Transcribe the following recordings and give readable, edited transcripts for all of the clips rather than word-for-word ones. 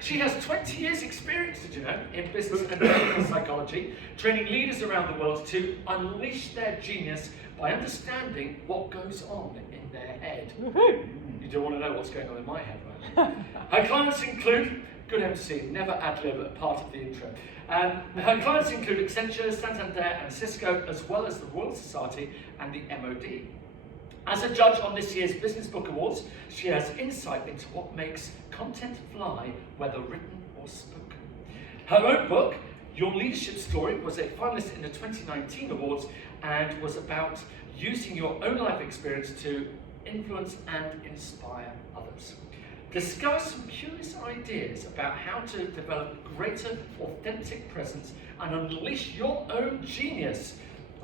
She has 20 years experience, did you know, in business and clinical psychology, training leaders around the world to unleash their genius by understanding what goes on in their head. You don't want to know what's going on in my head, right? Her clients include, good MC, never ad-lib part of the intro. Her clients include Accenture, Santander and Cisco, as well as the Royal Society and the MOD. As a judge on this year's Business Book Awards, she has insight into what makes content fly, whether written or spoken. Her own book, Your Leadership Story, was a finalist in the 2019 awards and was about using your own life experience to influence and inspire others. Discover some curious ideas about how to develop greater authentic presence and unleash your own genius,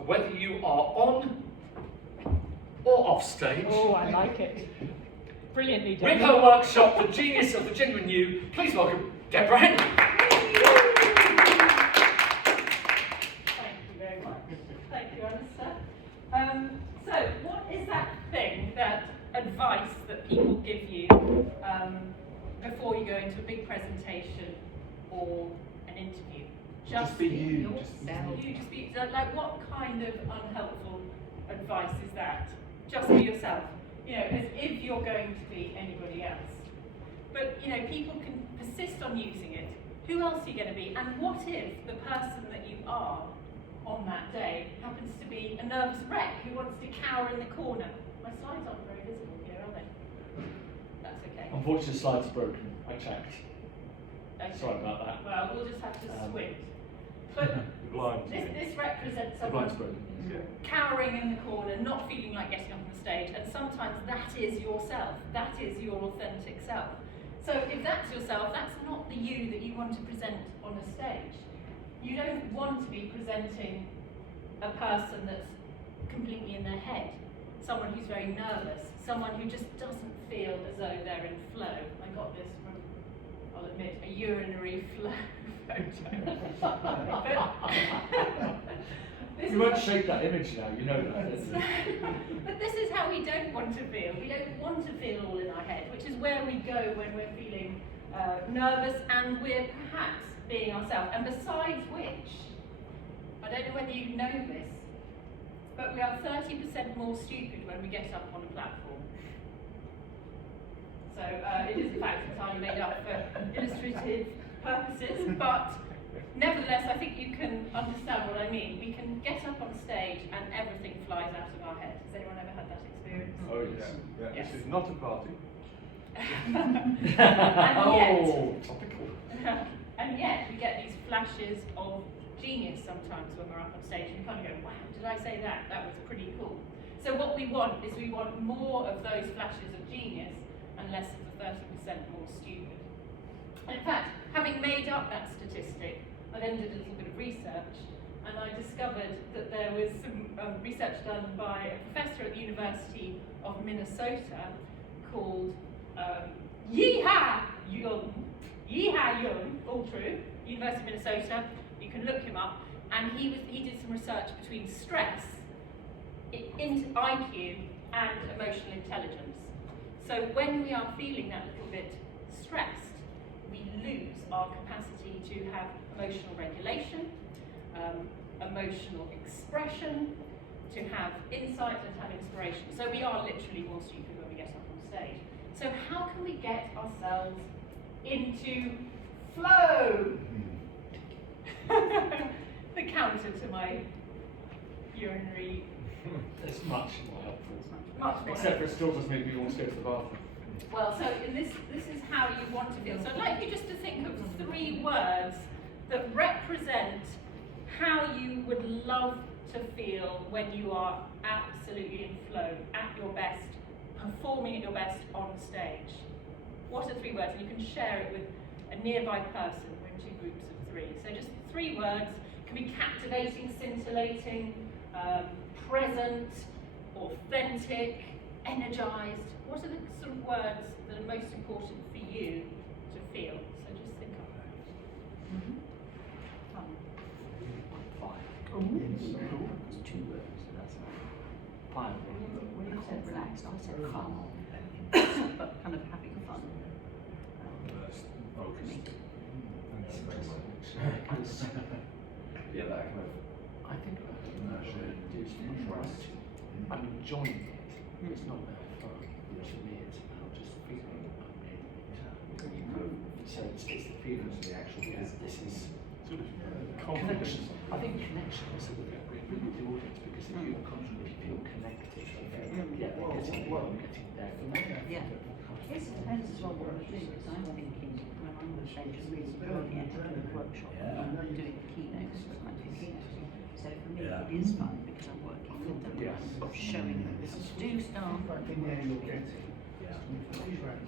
whether you are on or off stage. Oh, I like it. Brilliantly done. With her workshop, The Genius of the Genuine You, please welcome Deborah Henley. Thank you very much. Thank you, Alistair. So, what is that thing, that advice that people give you before you go into a big presentation or an interview? Just be you. Just be, like, what kind of unhelpful advice is that? Just be yourself. You know, as if you're going to be anybody else. But, you know, people can persist on using it. Who else are you going to be? And what if the person that you are on that day happens to be a nervous wreck who wants to cower in the corner? My slides aren't very visible here, are they? That's okay. Unfortunately, the slide's broken. I checked. Okay. Sorry about that. Well, we'll just have to squint. But this represents someone cowering in the corner, not feeling like getting up on the stage, and sometimes that is yourself. That is your authentic self. So if that's yourself, that's not the you that you want to present on a stage. You don't want to be presenting a person that's completely in their head, someone who's very nervous, someone who just doesn't feel as though they're in flow. I got this from, I'll admit, a urinary flow photo. You won't shake that image now, you know that. But this is how we don't want to feel. We don't want to feel all in our head, which is where we go when we're feeling nervous and we're perhaps being ourselves. And besides which, I don't know whether you know this, but we are 30% more stupid when we get up on a platform. So it is in fact entirely made up for illustrative purposes, but nevertheless, I think you can understand what I mean. We can get up on stage and everything flies out of our head. Has anyone ever had that experience? Oh yes. Yes. This is not a party. Topical. And yet we get these flashes of genius sometimes when we're up on stage, and you kind of go, wow, did I say that? That was pretty cool. So what we want is we want more of those flashes of genius and less of the 30% more stupid. And in fact, having made up that statistic, I then did a little bit of research, and I discovered that there was some research done by a professor at the University of Minnesota called Yeehaw Young, all true, University of Minnesota. You can look him up, and he did some research between stress, IQ, and emotional intelligence. So when we are feeling that little bit stressed, we lose our capacity to have emotional regulation, emotional expression, to have insight and have inspiration. So we are literally more stupid when we get up on stage. So how can we get ourselves into flow? The counter to my urinary. It's much more helpful. Much more Except for it still does make me want to go to the bathroom. Well, so this is how you want to feel. So I'd like you just to think of 3 words that represent how you would love to feel when you are absolutely in flow, at your best, performing at your best on stage. What are 3 words? And you can share it with a nearby person. We're in 2 groups of 3. So just 3 words. It can be captivating, scintillating, present, authentic, energized. What are the sort of words that are most important for you to feel? So just think of those. Fun. It's 2 words, so that's fine. When you said relaxed, I said fun. But kind of having fun. actually, because Yeah, that kind of I think about it Immersion. reduced trust. I'm enjoying it. It's not about fun. To me, it's about just feeling I'm in it. So it's the feelings of the actual this is Sort of connection. confidence. I think connection is a bit with the audience because if you feel connected, you feel, yeah, they're getting what I'm getting there. Yeah. I guess it depends as well what I'm doing, because I'm thinking, when I'm on the stage, I'm really doing it, doing a workshop, I'm doing the keynotes, but I'm thinking, so for me, it is fun because I'm working with them, Yes. I'm showing them how to do stuff.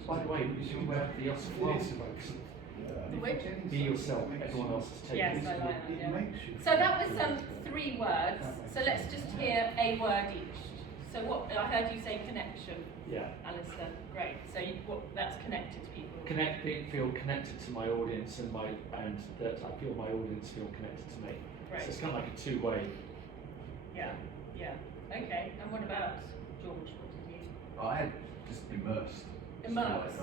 By the way, you wear the Oscar Wilde books. The which? Be yourself, everyone else is taking Yes, I like that, yeah. So that was 3 words, so let's just hear a word each. So what, I heard you say connection, Yeah. Alistair, great, so that's connected to people. Feel connected to my audience and that I feel my audience feel connected to me. Great. So it's kind of like a two-way. Yeah, yeah, okay, and what about George, what did you? I had just immersed. Immersed.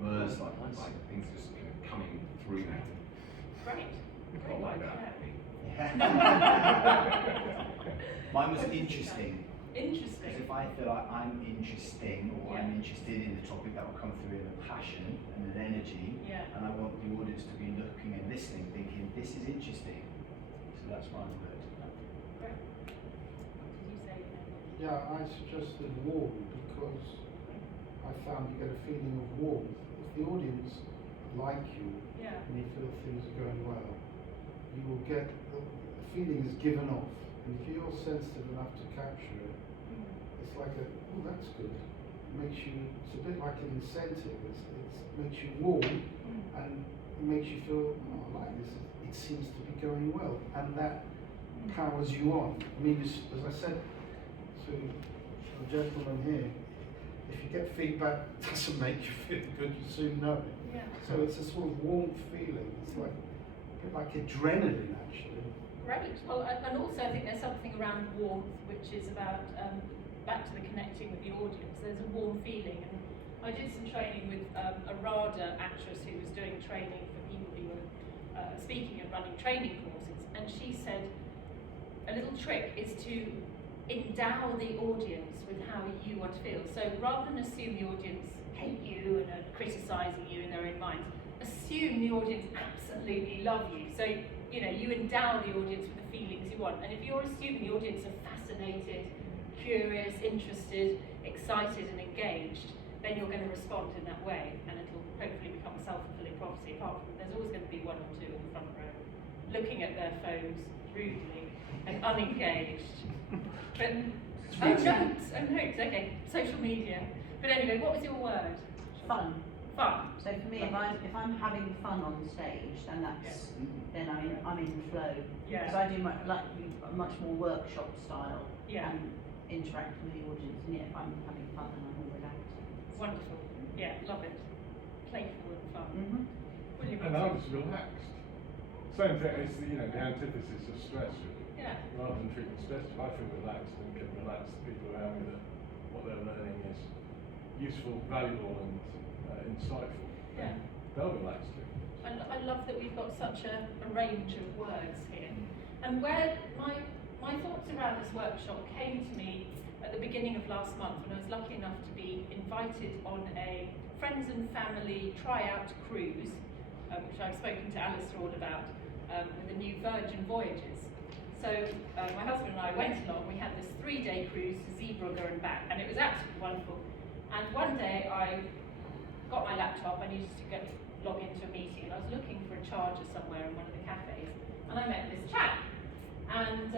Immersed, like Nice. things just kind of coming through me. Great. I like that. Mine was interesting. Interesting. Because if I feel like I'm interesting or I'm interested in the topic, that will come through in a passion and an energy. Yeah. And I want the audience to be looking and listening, thinking, this is interesting. So that's my word. Great. What did you say? Yeah, I suggested warm because I found you get a feeling of warmth. If the audience like you Yeah. and you feel things are going well, you will get the feeling is given off. And if you're sensitive enough to capture it, it's like oh, that's good. It makes you, it's a bit like an incentive. It makes you warm and it makes you feel, oh, I like this. It seems to be going well. And that powers you on. I mean, as I said to the gentleman here, if you get feedback that doesn't make you feel good, you soon know it. Yeah. So it's a sort of warm feeling. It's like a bit like adrenaline, actually. Great. Well, and also I think there's something around warmth, which is about back to the connecting with the audience. There's a warm feeling, and I did some training with a RADA actress who was doing training for people who were speaking and running training courses, and she said a little trick is to endow the audience with how you want to feel. So rather than assume the audience hate you and are criticising you in their own minds, assume the audience absolutely love you. So you endow the audience with the feelings you want. And if you're assuming the audience are fascinated, curious, interested, excited and engaged, then you're going to respond in that way, and it'll hopefully become a self-fulfilling prophecy. Apart from there's always going to be 1 or 2 in the front row looking at their phones rudely and unengaged. But notes, okay, social media. But anyway, what was your word? Fun. Fun. So for me, if I'm having fun on stage, then that's then I'm in flow. Yeah. Because I do much more workshop style Yeah. and interact with the audience. And yet, if I'm having fun, then I'm all relaxed. Wonderful. Yeah, love it. Playful and fun. William, And I was relaxed. Same thing, it's the antithesis of stress, really. Yeah. Rather than feeling stressed, if I feel relaxed and get relaxed, the people around me that what they're learning is useful, valuable and insightful. Yeah. They'll relax too. And I love that we've got such a range of words here. And where my thoughts around this workshop came to me at the beginning of last month when I was lucky enough to be invited on a friends and family tryout cruise, which I've spoken to Alistair all about, with the new Virgin Voyages. So my husband and I went along. We had this 3-day cruise to Zeebrugge and back, and it was absolutely wonderful. And one day I got my laptop. I needed to log into a meeting, and I was looking for a charger somewhere in one of the cafes, and I met this chap, and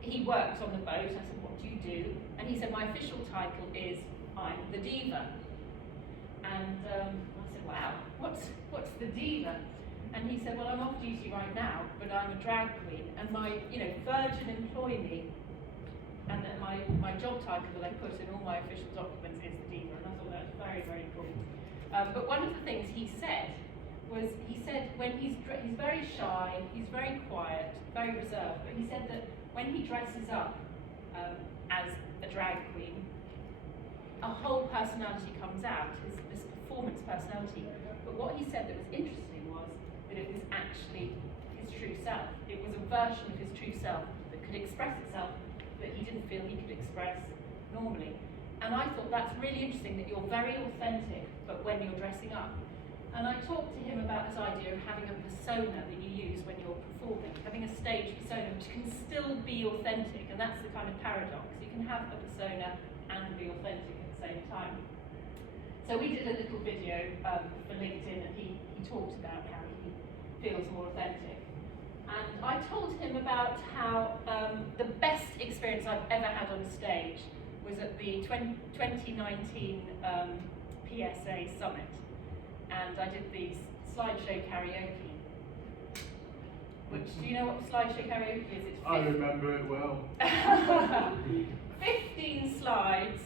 he worked on the boat. I said, "What do you do?" And he said, "My official title is I'm the Diva." And I said, "Wow, what's the Diva?" And he said, "Well, I'm off duty right now, but I'm a drag queen, and my Virgin employ me, and then my job title that I put in all my official documents is the Diva." And I thought that was very, very cool. But one of the things he said was, when he's very shy, he's very quiet, very reserved, but he said that when he dresses up as a drag queen, a whole personality comes out, this performance personality. But what he said that was interesting was that it was actually his self. It was a version of his true self that could express itself that he didn't feel he could express normally. And I thought that's really interesting, that you're very authentic, but when you're dressing up. And I talked to him about this idea of having a persona that you use when you're performing, having a stage persona which can still be authentic, and that's the kind of paradox. You can have a persona and be authentic at the same time. So we did a little video for LinkedIn, and he talked about how he feels more authentic. And I told him about how the best experience I've ever had on stage was at the 2019 PSA Summit. And I did the slideshow karaoke. Which, do you know what slideshow karaoke is? It's I remember it well. 15 slides,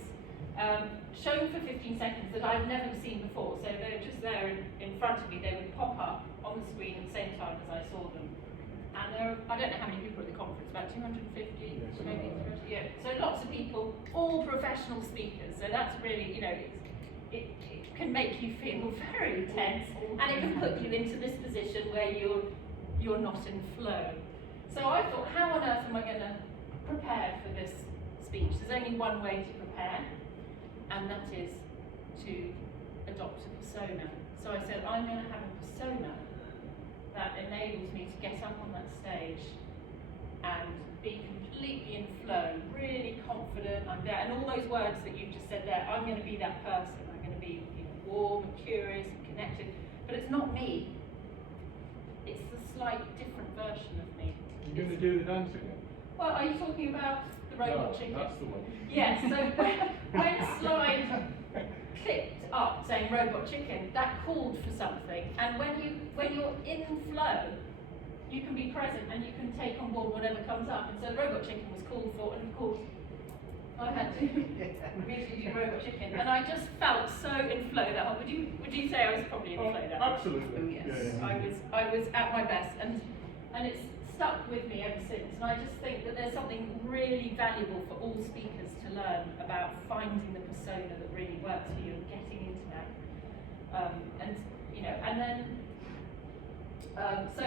shown for 15 seconds that I've never seen before. So they're just there in front of me. They would pop up on the screen at the same time as I saw them. And there are, I don't know how many people at the conference, about 250, maybe 300, yeah. So lots of people, all professional speakers. So that's really, you know, it can make you feel very tense, and it can put you into this position where you're not in flow. So I thought, how on earth am I going to prepare for this speech? There's only one way to prepare, and that is to adopt a persona. So I said, I'm going to have a persona that enables me to get up on that stage and be completely in flow, really confident, I'm there, and all those words that you've just said there, I'm going to be that person. I'm going to be, you know, warm and curious and connected, but it's not me. It's the slight different version of me. You're going to do the dance again? Well, are you talking about the robot chicken? That's the one. Yes, so when slide clicked up saying robot chicken, that called for something, and when you're in flow, you can be present and you can take on board whatever comes up. And so robot chicken was called for, and of course I had to immediately do robot chicken, and I just felt so in flow that would you say I was probably in flow that? Absolutely. Yes. Yeah. I was at my best, and it's stuck with me ever since. And I just think that there's something really valuable for all speakers to learn about finding the persona that really works for you and getting into that. And you know, and then so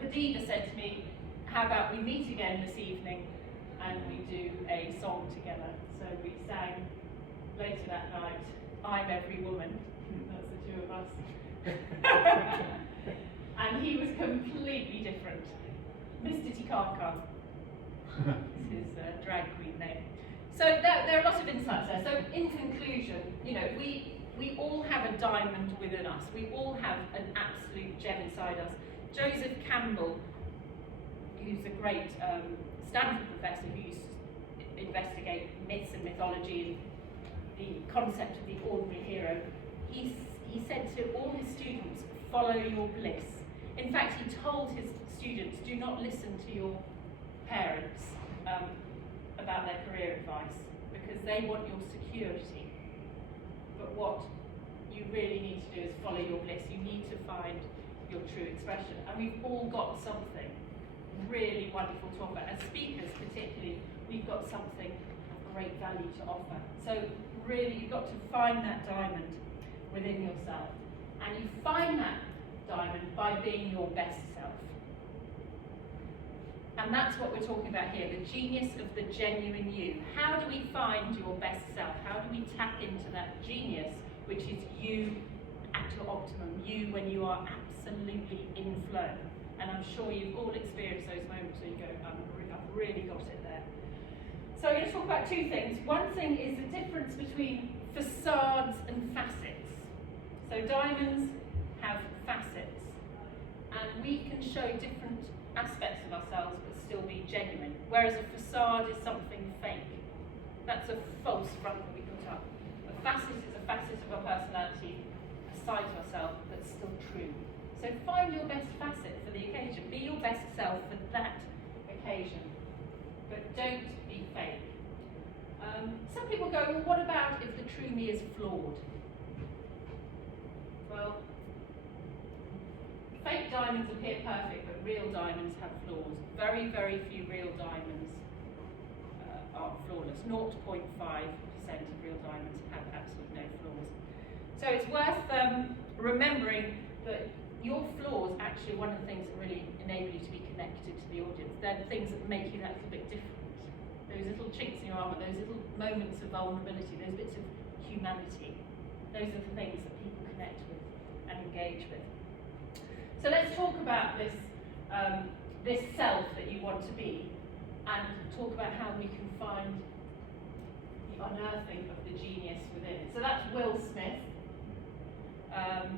the Diva said to me, "How about we meet again this evening and we do a song together?" So we sang later that night, "I'm Every Woman." That's the two of us. And he was completely different. Mr. Tikaka is his drag queen name. So there are lots of insights there. So in conclusion, you know, we all have a diamond within us. We all have an absolute gem inside us. Joseph Campbell, who's a great Stanford professor who used to investigate myths and mythology and the concept of the ordinary hero, he said to all his students, follow your bliss. In fact, he told his students, do not listen to your parents about their career advice, because they want your security. But what you really need to do is follow your bliss. You need to find your true expression. And we've all got something really wonderful to offer. As speakers particularly, we've got something of great value to offer. So really, you've got to find that diamond within yourself. And you find that diamond by being your best self. And that's what we're talking about here, the genius of the genuine you. How do we find your best self? How do we tap into that genius, which is you at your optimum, you when you are absolutely in flow? And I'm sure you've all experienced those moments where you go, I've really got it there. So I'm going to talk about two things. One thing is the difference between facades and facets. So diamonds have facets, and we can show different aspects of ourselves but still be genuine, whereas a facade is something fake. That's a false front that we put up. A facet is a facet of our personality, a side of ourselves that's still true. So find your best facet for the occasion. Be your best self for that occasion, but don't be fake. Some people go, well, what about if the true me is flawed? Well, fake diamonds appear perfect, but real diamonds have flaws. Very, very few real diamonds are flawless. 0.5% of real diamonds have absolutely no flaws. So it's worth remembering that your flaws actually are one of the things that really enable you to be connected to the audience. They're the things that make you that little bit different. Those little chinks in your armour, those little moments of vulnerability, those bits of humanity, those are the things that people connect with and engage with. So let's talk about this, this self that you want to be, and talk about how we can find the unearthing of the genius within it. So that's Will Smith.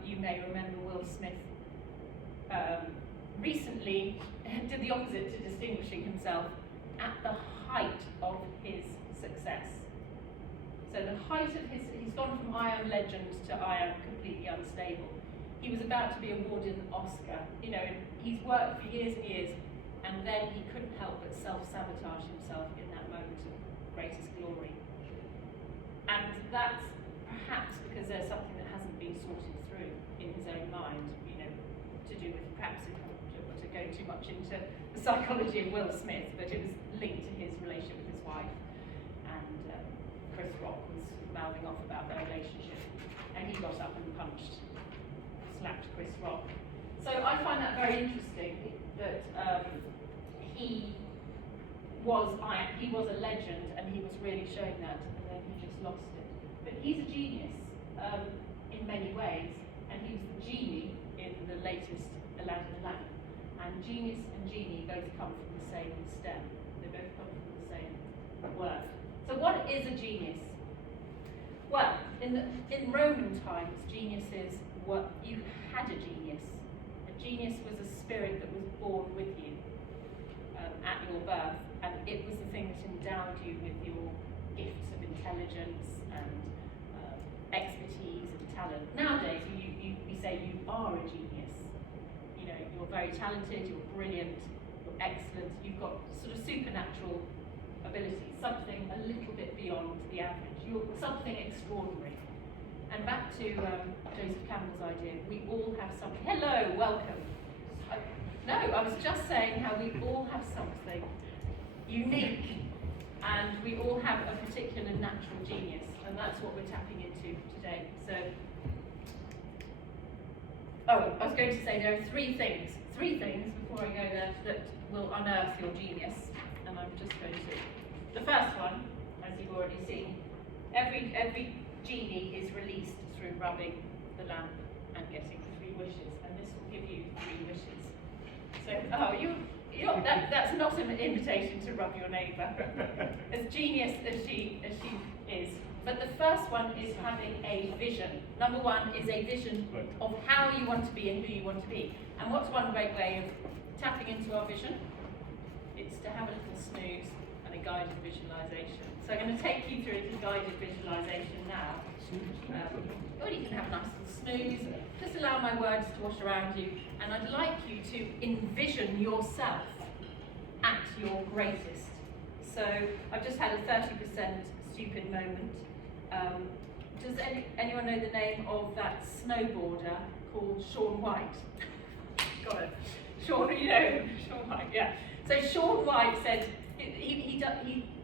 You may remember Will Smith recently did the opposite to distinguishing himself at the height of his success. So the height of his, he's gone from I am legend to I am completely unstable. He was about to be awarded an Oscar, you know, and he's worked for years and years, and then he couldn't help but self-sabotage himself in that moment of greatest glory. And that's perhaps because there's something that hasn't been sorted through in his own mind, you know, to do with perhaps, if I don't want to go too much into the psychology of Will Smith, but it was linked to his relationship with his wife, and Chris Rock was mouthing off about their relationship, and he got up and slapped Chris Rock. So I find that very interesting that he was a legend, and he was really showing that, and then he just lost it. But he's a genius in many ways, and he was the genie in the latest Aladdin lamp. And genius and genie both come from the same stem. They both come from the same word. So what is a genius? Well, in Roman times, geniuses were, you had a genius. A genius was a spirit that was born with you at your birth, and it was the thing that endowed you with your gifts of intelligence and expertise and talent. Nowadays, we say you are a genius. You know, you're very talented, you're brilliant, you're excellent, you've got sort of supernatural abilities, something a little bit beyond the average. You're something extraordinary. And back to Joseph Campbell's idea, we all have something. Hello, welcome. No, I was just saying how we all have something unique, and we all have a particular natural genius, and that's what we're tapping into today. So, oh, I was going to say there are three things before I go there that will unearth your genius, and I'm just going to. The first one, as you've already seen, every genie is released through rubbing the lamp and getting 3 wishes, and this will give you 3 wishes. So, that's not an invitation to rub your neighbour, as genius as she is. But the first one is having a vision. Number 1 is a vision of how you want to be and who you want to be. And what's one great way of tapping into our vision? It's to have a little snooze and a guided visualisation. So I'm going to take you through the guided visualisation now. Or you can have a nice little snooze, just allow my words to wash around you, and I'd like you to envision yourself at your greatest. So I've just had a 30% stupid moment. Does anyone know the name of that snowboarder called Shaun White? Got it. Shaun, you know, Shaun White, yeah. So Shaun White said he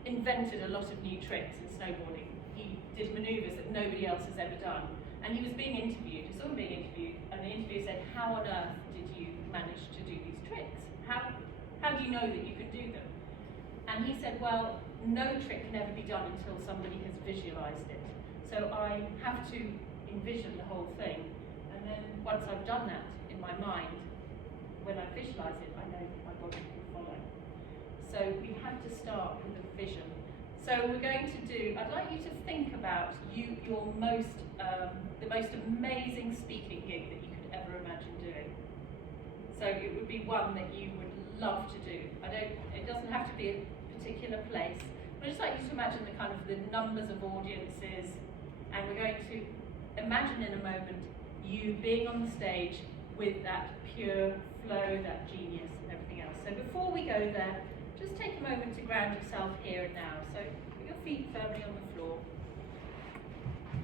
invented a lot of new tricks in snowboarding. He did manoeuvres that nobody else has ever done. And he was being interviewed, I saw him being interviewed, and the interviewer said, how on earth did you manage to do these tricks? How do you know that you can do them? And he said, well, no trick can ever be done until somebody has visualised it. So I have to envision the whole thing, and then once I've done that in my mind, when I visualise it, I know that my body can follow. So we have to start with a vision. So we're going to do, I'd like you to think about your most, the most amazing speaking gig that you could ever imagine doing. So it would be one that you would love to do. It doesn't have to be a particular place, but I'd just like you to imagine the kind of the numbers of audiences, and we're going to imagine in a moment you being on the stage with that pure flow, that genius and everything else. So before we go there, just take a moment to ground yourself here and now. So put your feet firmly on the floor,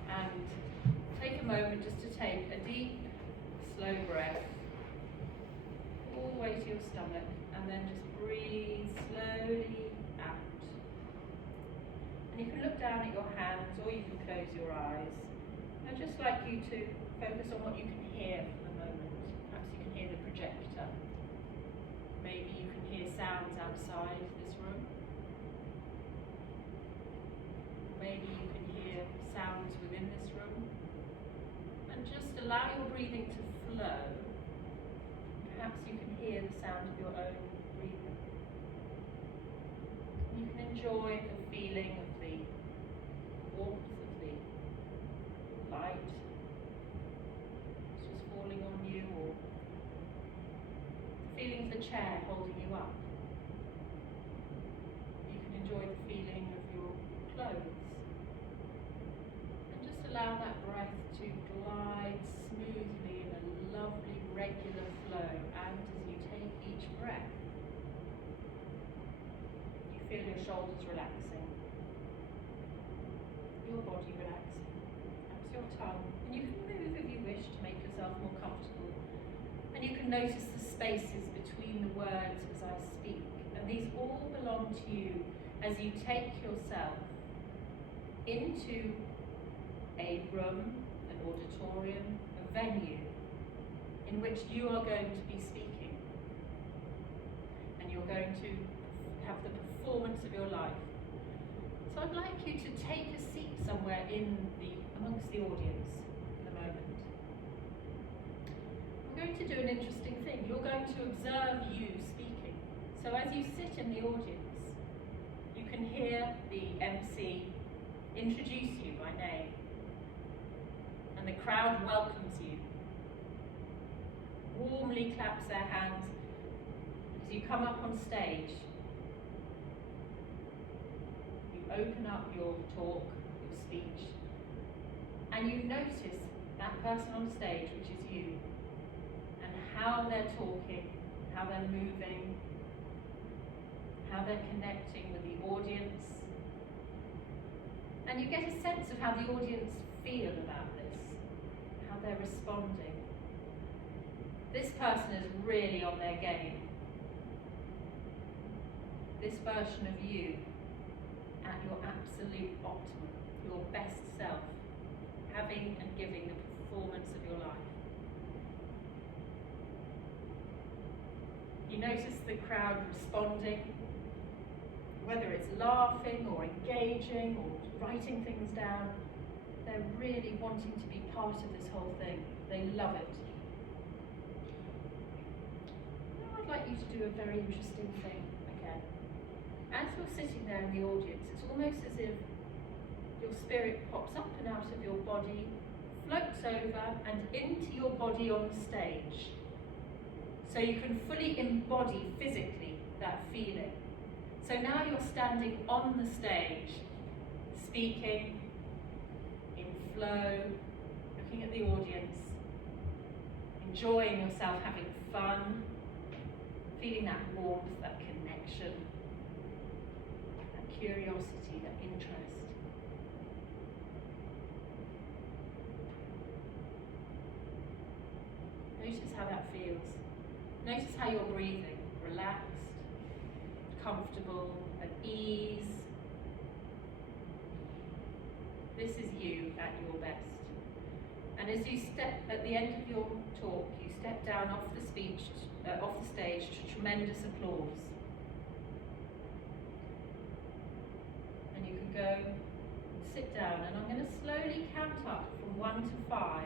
and take a moment just to take a deep, slow breath all the way to your stomach, and then just breathe slowly out. And you can look down at your hands, or you can close your eyes. I'd just like you to focus on what you can hear for the moment. Perhaps allow your breathing to flow. Perhaps you can hear the sound of your own breathing. You can enjoy the feeling of the warmth of the light that's just falling on you, or the feeling of the chair holding you up. You can enjoy the feeling of your clothes. And just allow that breath to glide smoothly in a lovely regular flow. And as you take each breath, you feel your shoulders relaxing, your body relaxing, perhaps your tongue. And you can move if you wish to make yourself more comfortable. And you can notice the spaces between the words as I speak. And these all belong to you as you take yourself into a room, an auditorium, a venue in which you are going to be speaking. And you're going to have the performance of your life. So I'd like you to take a seat somewhere amongst the audience in a moment. I'm going to do an interesting thing. You're going to observe you speaking. So as you sit in the audience, you can hear the MC introduce you by name. And the crowd welcomes you, warmly claps their hands as you come up on stage. You open up your talk, your speech, and you notice that person on stage, which is you, and how they're talking, how they're moving, how they're connecting with the audience. And you get a sense of how the audience feel about this, how they're responding. This person is really on their game. This version of you at your absolute optimum, your best self, having and giving the performance of your life. You notice the crowd responding, whether it's laughing or engaging or writing things down. They're really wanting to be part of this whole thing. They love it. Now I'd like you to do a very interesting thing again. As you're sitting there in the audience, it's almost as if your spirit pops up and out of your body, floats over and into your body on the stage. So you can fully embody physically that feeling. So now you're standing on the stage, speaking, in flow, looking at the audience, enjoying yourself, having fun, feeling that warmth, that connection, that curiosity, that interest. Notice how that feels. Notice how you're breathing, relaxed, comfortable, at ease. This is you at your best. And as you step at the end of your talk, you step down off the stage to tremendous applause. And you can go and sit down, and I'm going to slowly count up from 1 to 5.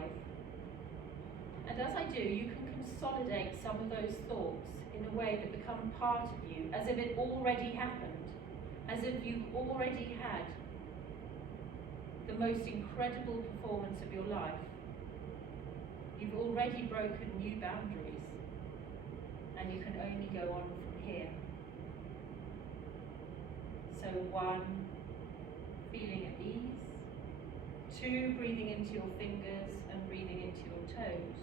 And as I do, you can consolidate some of those thoughts in a way that become part of you, as if it already happened, as if you've already had the most incredible performance of your life. You've already broken new boundaries, and you can only go on from here. So 1, feeling at ease. 2, breathing into your fingers and breathing into your toes.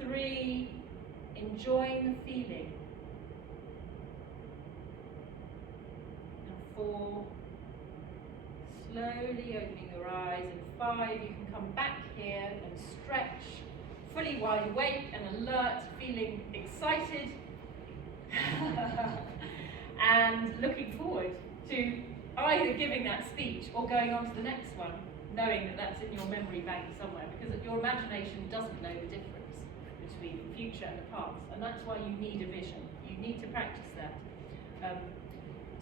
3, enjoying the feeling. And 4, slowly opening your eyes. And 5, you can come back here and stretch, fully wide awake and alert, feeling excited and looking forward to either giving that speech or going on to the next one, knowing that that's in your memory bank somewhere, because your imagination doesn't know the difference between the future and the past, and that's why you need a vision. You need to practice that.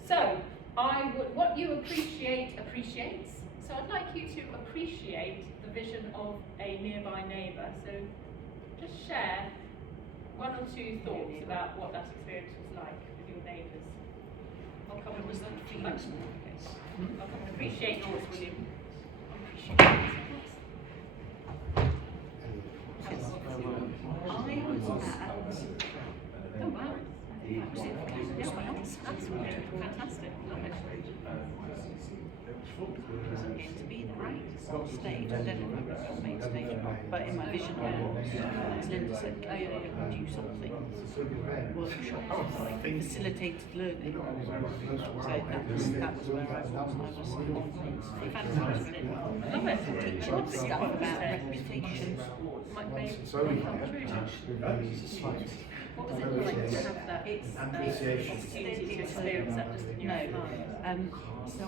So, what you appreciate appreciates. So I'd like you to appreciate the vision of a nearby neighbour. So just share one or two thoughts about what that experience was like with your neighbours. I'll come and appreciate yours, William. I was at, oh wow, that's fantastic, love it. Wasn't going to be there on stage, I don't remember if it was main stage or not, but in my vision, Linda said, oh yeah, you're going to do something, workshops, like facilitated learning. So that was where I was fantastic. I love it. Teaching stuff about reputation. What was it like to have that opportunity to experience that just in your own mind? So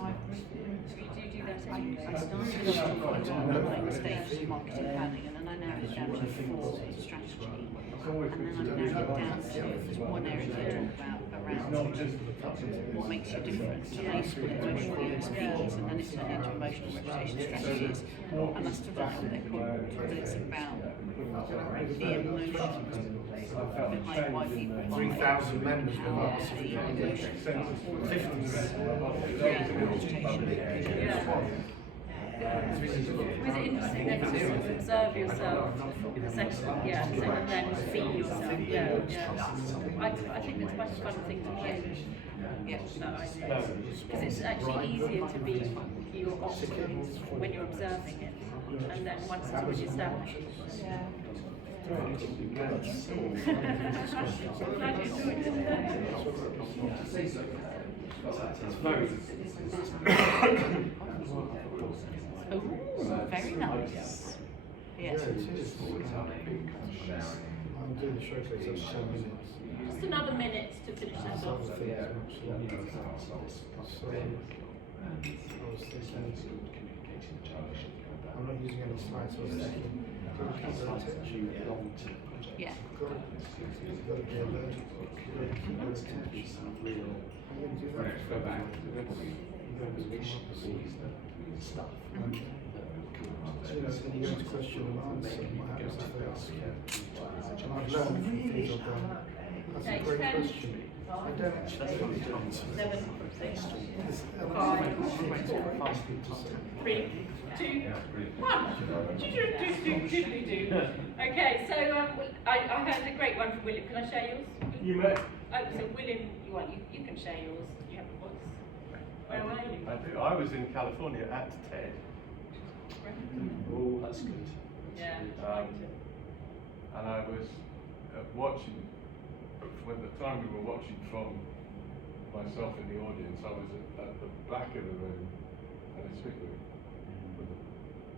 You do that I every day. started off like stage marketing planning, and then I narrowed it down to 4 strategy, and then I've narrowed it down to there's one area that I talk about around what makes you different, and I split it into 4 USPs, and then it turned into emotional reputation strategies, and I still don't know what they're called, but it's about the emotions behind why people buy 3,000 members how with us. the emotions are. Was it interesting then to sort of observe yourself in the second, and then feel yourself? I think that's quite a fun thing to play with. Because it's actually easier to be your optimum when you're observing it, and then once it's already established. Oh, very nice. Yes. I'm doing the showcase of 10 minutes. Just another minute to finish that off. So, I was thinking, I'm not using any slides, so I was thinking, got to keep their attention. Yeah. Got to be allergic. Got to keep their attention. I'm going to do that. Go back. Stuff. So, you know, then you go to question and answer, and what happens if they ask you? And I've learned from things I've done. That's a great question. I don't actually know the answer. 7, 6, 5, 3, 2, 1. Okay, so I heard a great one from William. Can I share yours? You may. So William, you can share yours. You have a voice. Where were you? I do. I was in California at TED. Oh, that's good. Yeah. And I was watching, when the time we were watching from myself in the audience, I was at the back of the room, and it's big room, with a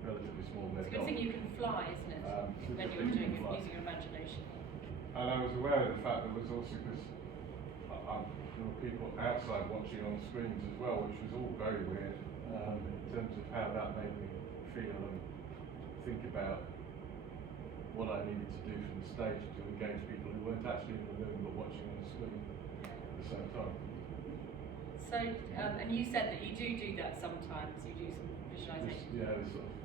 relatively small bed. It's a good thing you can fly, isn't it? When you're using your imagination. And I was aware of the fact that was also because there were people outside watching on screens as well, which was all very weird in terms of how that made me feel and think about what I needed to do from the stage to engage people who weren't actually in the room but watching on the screen at the same time. So, and you said that you do that sometimes. You do some visualization. This sort of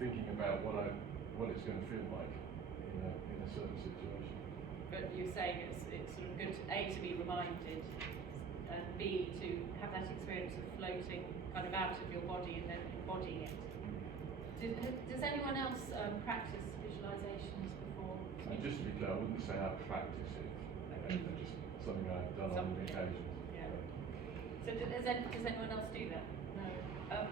thinking about what it's going to feel like in a certain situation. But you're saying it's sort of good to be reminded, and B, to have that experience of floating kind of out of your body and then embodying it. Does anyone else practice visualizations before? And just to be clear, I wouldn't say I practice it. It's just something I've done on occasion. Yeah. So does anyone else do that? No.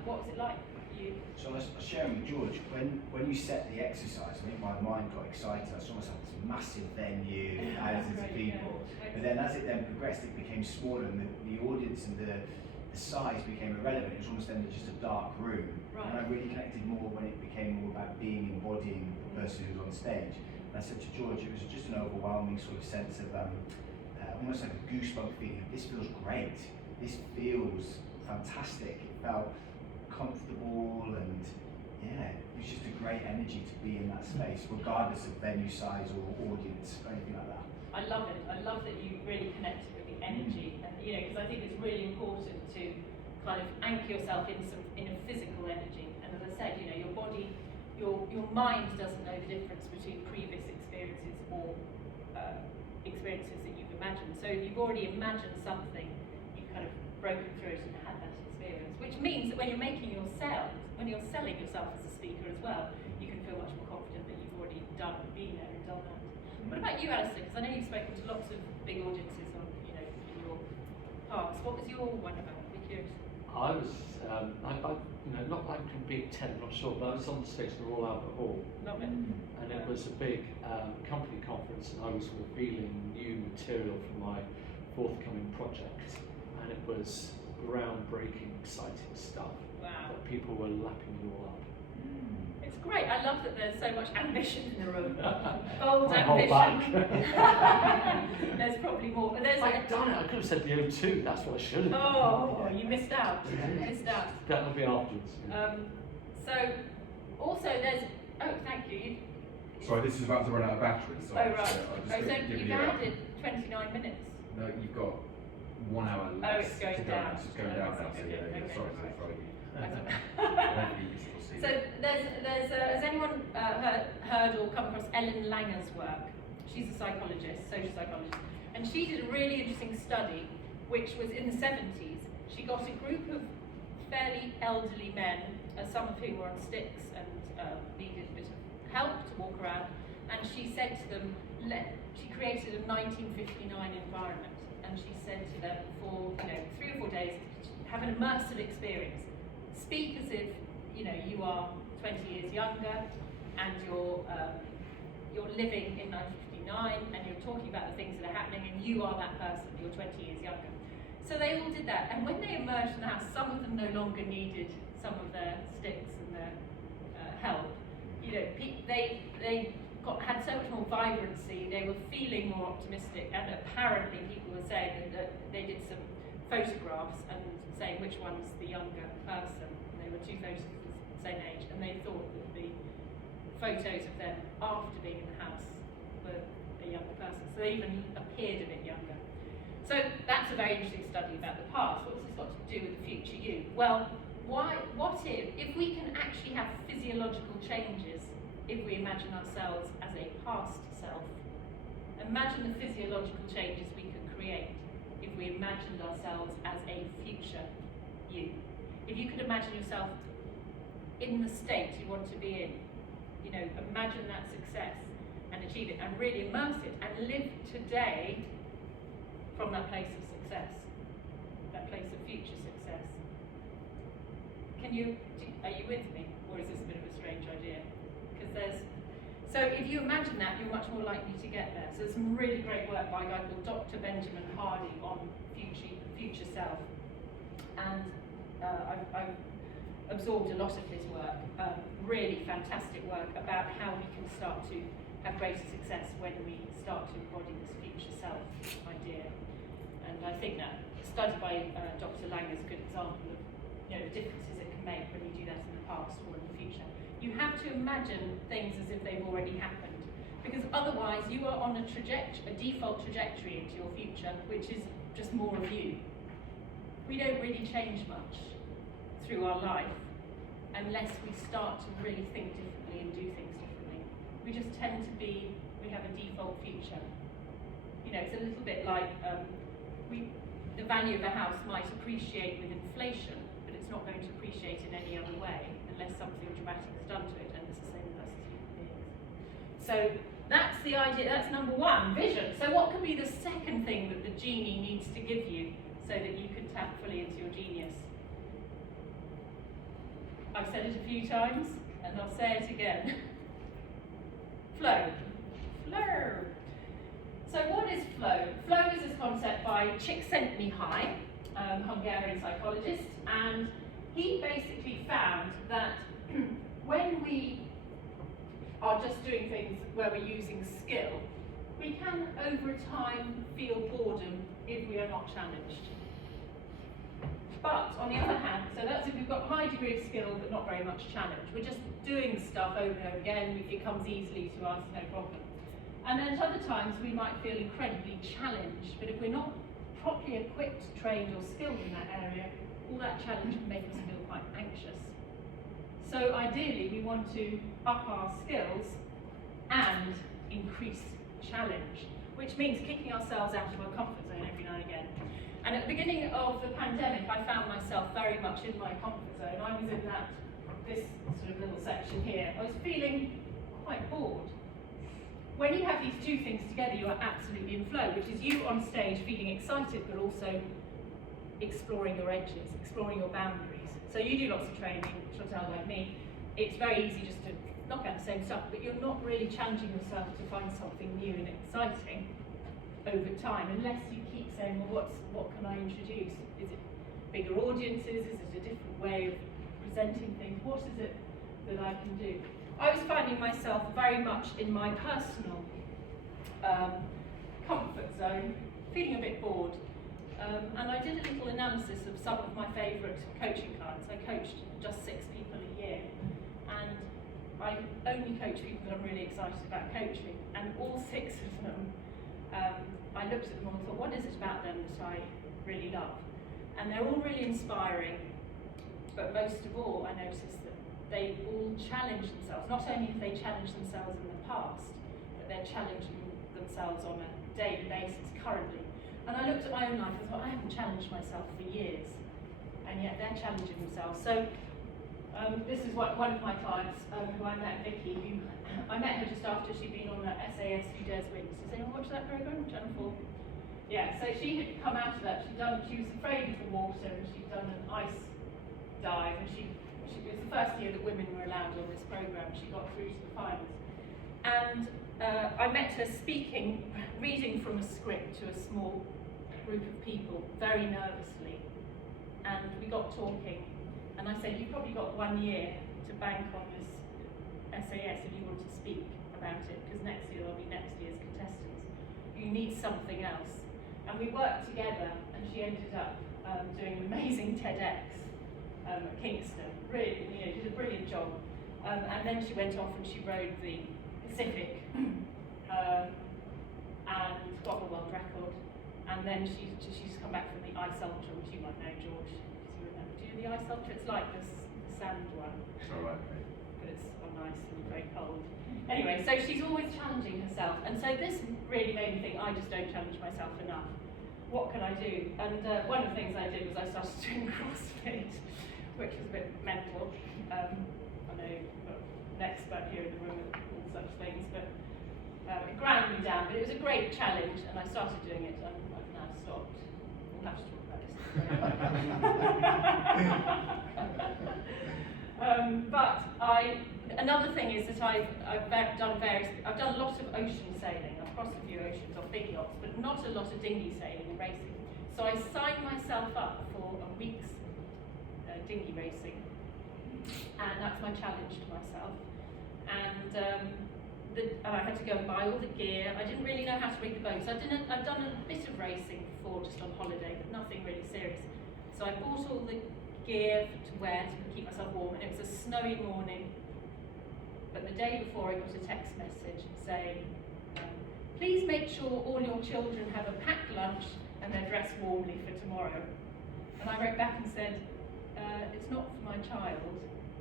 What was it like for you? So I was sharing with George, when you set the exercise, I think my mind got excited. I saw myself this massive venue, thousands of people. But then as it then progressed, it became smaller, and the audience and the size became irrelevant. It was almost then just a dark room. Right. And I really connected more when it became more about embodying the person who was on stage. And I said to George, it was just an overwhelming sort of sense of almost like a goosebump feeling. This feels great. This feels fantastic. It felt comfortable, and it was just a great energy to be in that space, regardless of venue size or audience or anything like that. I love it. I love that you really connected with the energy, and because I think it's really important to kind of anchor yourself in a physical energy. And as I said, you know, your body, your mind doesn't know the difference between previous experiences or experiences that you've imagined. So if you've already imagined something, you've kind of broken through it and had that experience, which means that when you're making your sound, when you're selling yourself as a speaker as well, you can feel much more confident that you've already been there and done that. What about you, Alistair? Because I know you've spoken to lots of big audiences on, you know, in your past. What was your one about? I'd be curious. I was, you know, not like in Big Ten, I'm not sure, but I was on the stage in the Royal Albert Hall. Love it. And it was a big company conference, and I was revealing new material for my forthcoming project. And it was groundbreaking, exciting stuff. Wow. But people were lapping it all up. It's great. I love that there's so much ambition in the room. Bold I hold ambition. There's probably more. But there's I've done it. I could have said the O2. That's what I should have done. Oh, you missed out. You missed out. That'll be afterwards. Yeah. So, also there's. Oh, thank you. Sorry, this is about to run out of battery. So Oh, right. I'll just So give you've you added 29 minutes. No, you've got 1 hour Oh, less. it's going to go down. It's going down now. So Okay, yeah, okay, sorry right. to throw you. That's You can still see So it. has anyone heard or come across Ellen Langer's work? She's a psychologist, social psychologist, and she did a really interesting study, which was in the 70s. She got a group of fairly elderly men, some of whom were on sticks and needed a bit of help to walk around, and she said to them, she created a 1959 environment, and she said to them for 3 or 4 days, have an immersive experience. Speak as if you are 20 years younger, and you're living in 1959, and you're talking about the things that are happening, and you are that person. You're 20 years younger. So they all did that, and when they emerged from the house, some of them no longer needed some of their sticks and their help. They had so much more vibrancy. They were feeling more optimistic, and apparently people were saying that they did some photographs and saying which one's the younger person. And they were 2 photos of the same age, and they thought that the photos of them after being in the house were a younger person. So they even appeared a bit younger. So that's a very interesting study about the past. What's this got to do with the future you? Well, what if we can actually have physiological changes if we imagine ourselves as a past self? Imagine the physiological changes we could create if we imagined ourselves as a future you. If you could imagine yourself in the state you want to be in, imagine that success and achieve it and really immerse it and live today from that place of success, that place of future success. Are you with me, or is this a bit of a strange idea? So if you imagine that, you're much more likely to get there. So there's some really great work by a guy called Dr. Benjamin Hardy on future self. And I've absorbed a lot of his work, really fantastic work about how we can start to have greater success when we start to embody this future self idea. And I think that study by Dr. Langer is a good example of the differences it can make when you do that in the past or in the future. You have to imagine things as if they've already happened, because otherwise you are on a default trajectory into your future, which is just more of you. We don't really change much through our life unless we start to really think differently and do things differently. We just tend to we have a default future. It's a little bit like the value of a house might appreciate with inflation, but it's not going to appreciate in any other way unless something dramatic is done to it, and it's the same with us as human beings. So that's the idea, that's number 1, vision. So what could be the second thing that the genie needs to give you so that you can tap fully into your genius? I've said it a few times, and I'll say it again. Flow. Flow. So what is flow? Flow is this concept by Csikszentmihalyi, Hungarian psychologist, and he basically found that when we are just doing things where we're using skill, we can over time feel boredom if we are not challenged. But on the other hand, so that's if we've got a high degree of skill but not very much challenge. We're just doing stuff over and over again, it comes easily to us, no problem. And then at other times we might feel incredibly challenged, but if we're not properly equipped, trained or skilled in that area, all that challenge can make us feel quite anxious. So ideally, we want to up our skills and increase challenge, which means kicking ourselves out of our comfort zone every now and again. And at the beginning of the pandemic, I found myself very much in my comfort zone. I was in this sort of little section here. I was feeling quite bored. When you have these two things together, you are absolutely in flow, which is you on stage feeling excited, but also exploring your edges, exploring your boundaries. So you do lots of training, Chantal, like me. It's very easy just to knock out the same stuff, but you're not really challenging yourself to find something new and exciting over time, unless you keep saying, well, what can I introduce? Is it bigger audiences? Is it a different way of presenting things? What is it that I can do? I was finding myself very much in my personal comfort zone, feeling a bit bored. And I did a little analysis of some of my favourite coaching clients. I coached just 6 people a year, and I only coach people that I'm really excited about coaching. And all 6 of them, I looked at them and thought, what is it about them that I really love? And they're all really inspiring, but most of all, I noticed that they all challenge themselves. Not only have they challenged themselves in the past, but they're challenging themselves on a daily basis currently. And I looked at my own life and thought, I haven't challenged myself for years, and yet they're challenging themselves. So this is one of my clients who I met, Vicky, who I met her just after she'd been on the SAS Who Dares Wins. Does anyone watch that programme, Channel 4? Yeah, so she had come out of that. She was afraid of the water, and she'd done an ice dive, and it was the first year that women were allowed on this programme. She got through to the finals. And I met her reading from a script to a small group of people, very nervously. And we got talking, and I said, you've probably got 1 year to bank on this SAS if you want to speak about it, because next year there'll be next year's contestants. You need something else. And we worked together, and she ended up doing an amazing TEDx at Kingston. Really, did a brilliant job. And then she went off and she rode the Pacific and got the world record. And then she's come back from the Ice Ultra, which you might know, George. Do you remember? Do you know the Ice Ultra? It's like the sand one. All right. But it's on ice and very cold. Anyway, so she's always challenging herself. And so this really made me think, I just don't challenge myself enough. What can I do? And one of the things I did was I started doing CrossFit, which was a bit mental. I know we've got an expert here in the room at all such things, but it ground me down. But it was a great challenge, and I started doing it, and I've now stopped. We'll have to talk about this. But another thing is that I've done a lot of ocean sailing. I've crossed a few oceans on big yachts, but not a lot of dinghy sailing and racing. So I signed myself up for a week's dinghy racing, and that's my challenge to myself. And I had to go and buy all the gear. I didn't really know how to rig the boats. I'd done a bit of racing before, just on holiday, but nothing really serious. So I bought all the gear to wear to keep myself warm, and it was a snowy morning. But the day before, I got a text message saying, please make sure all your children have a packed lunch and they're dressed warmly for tomorrow. And I wrote back and said, it's not for my child,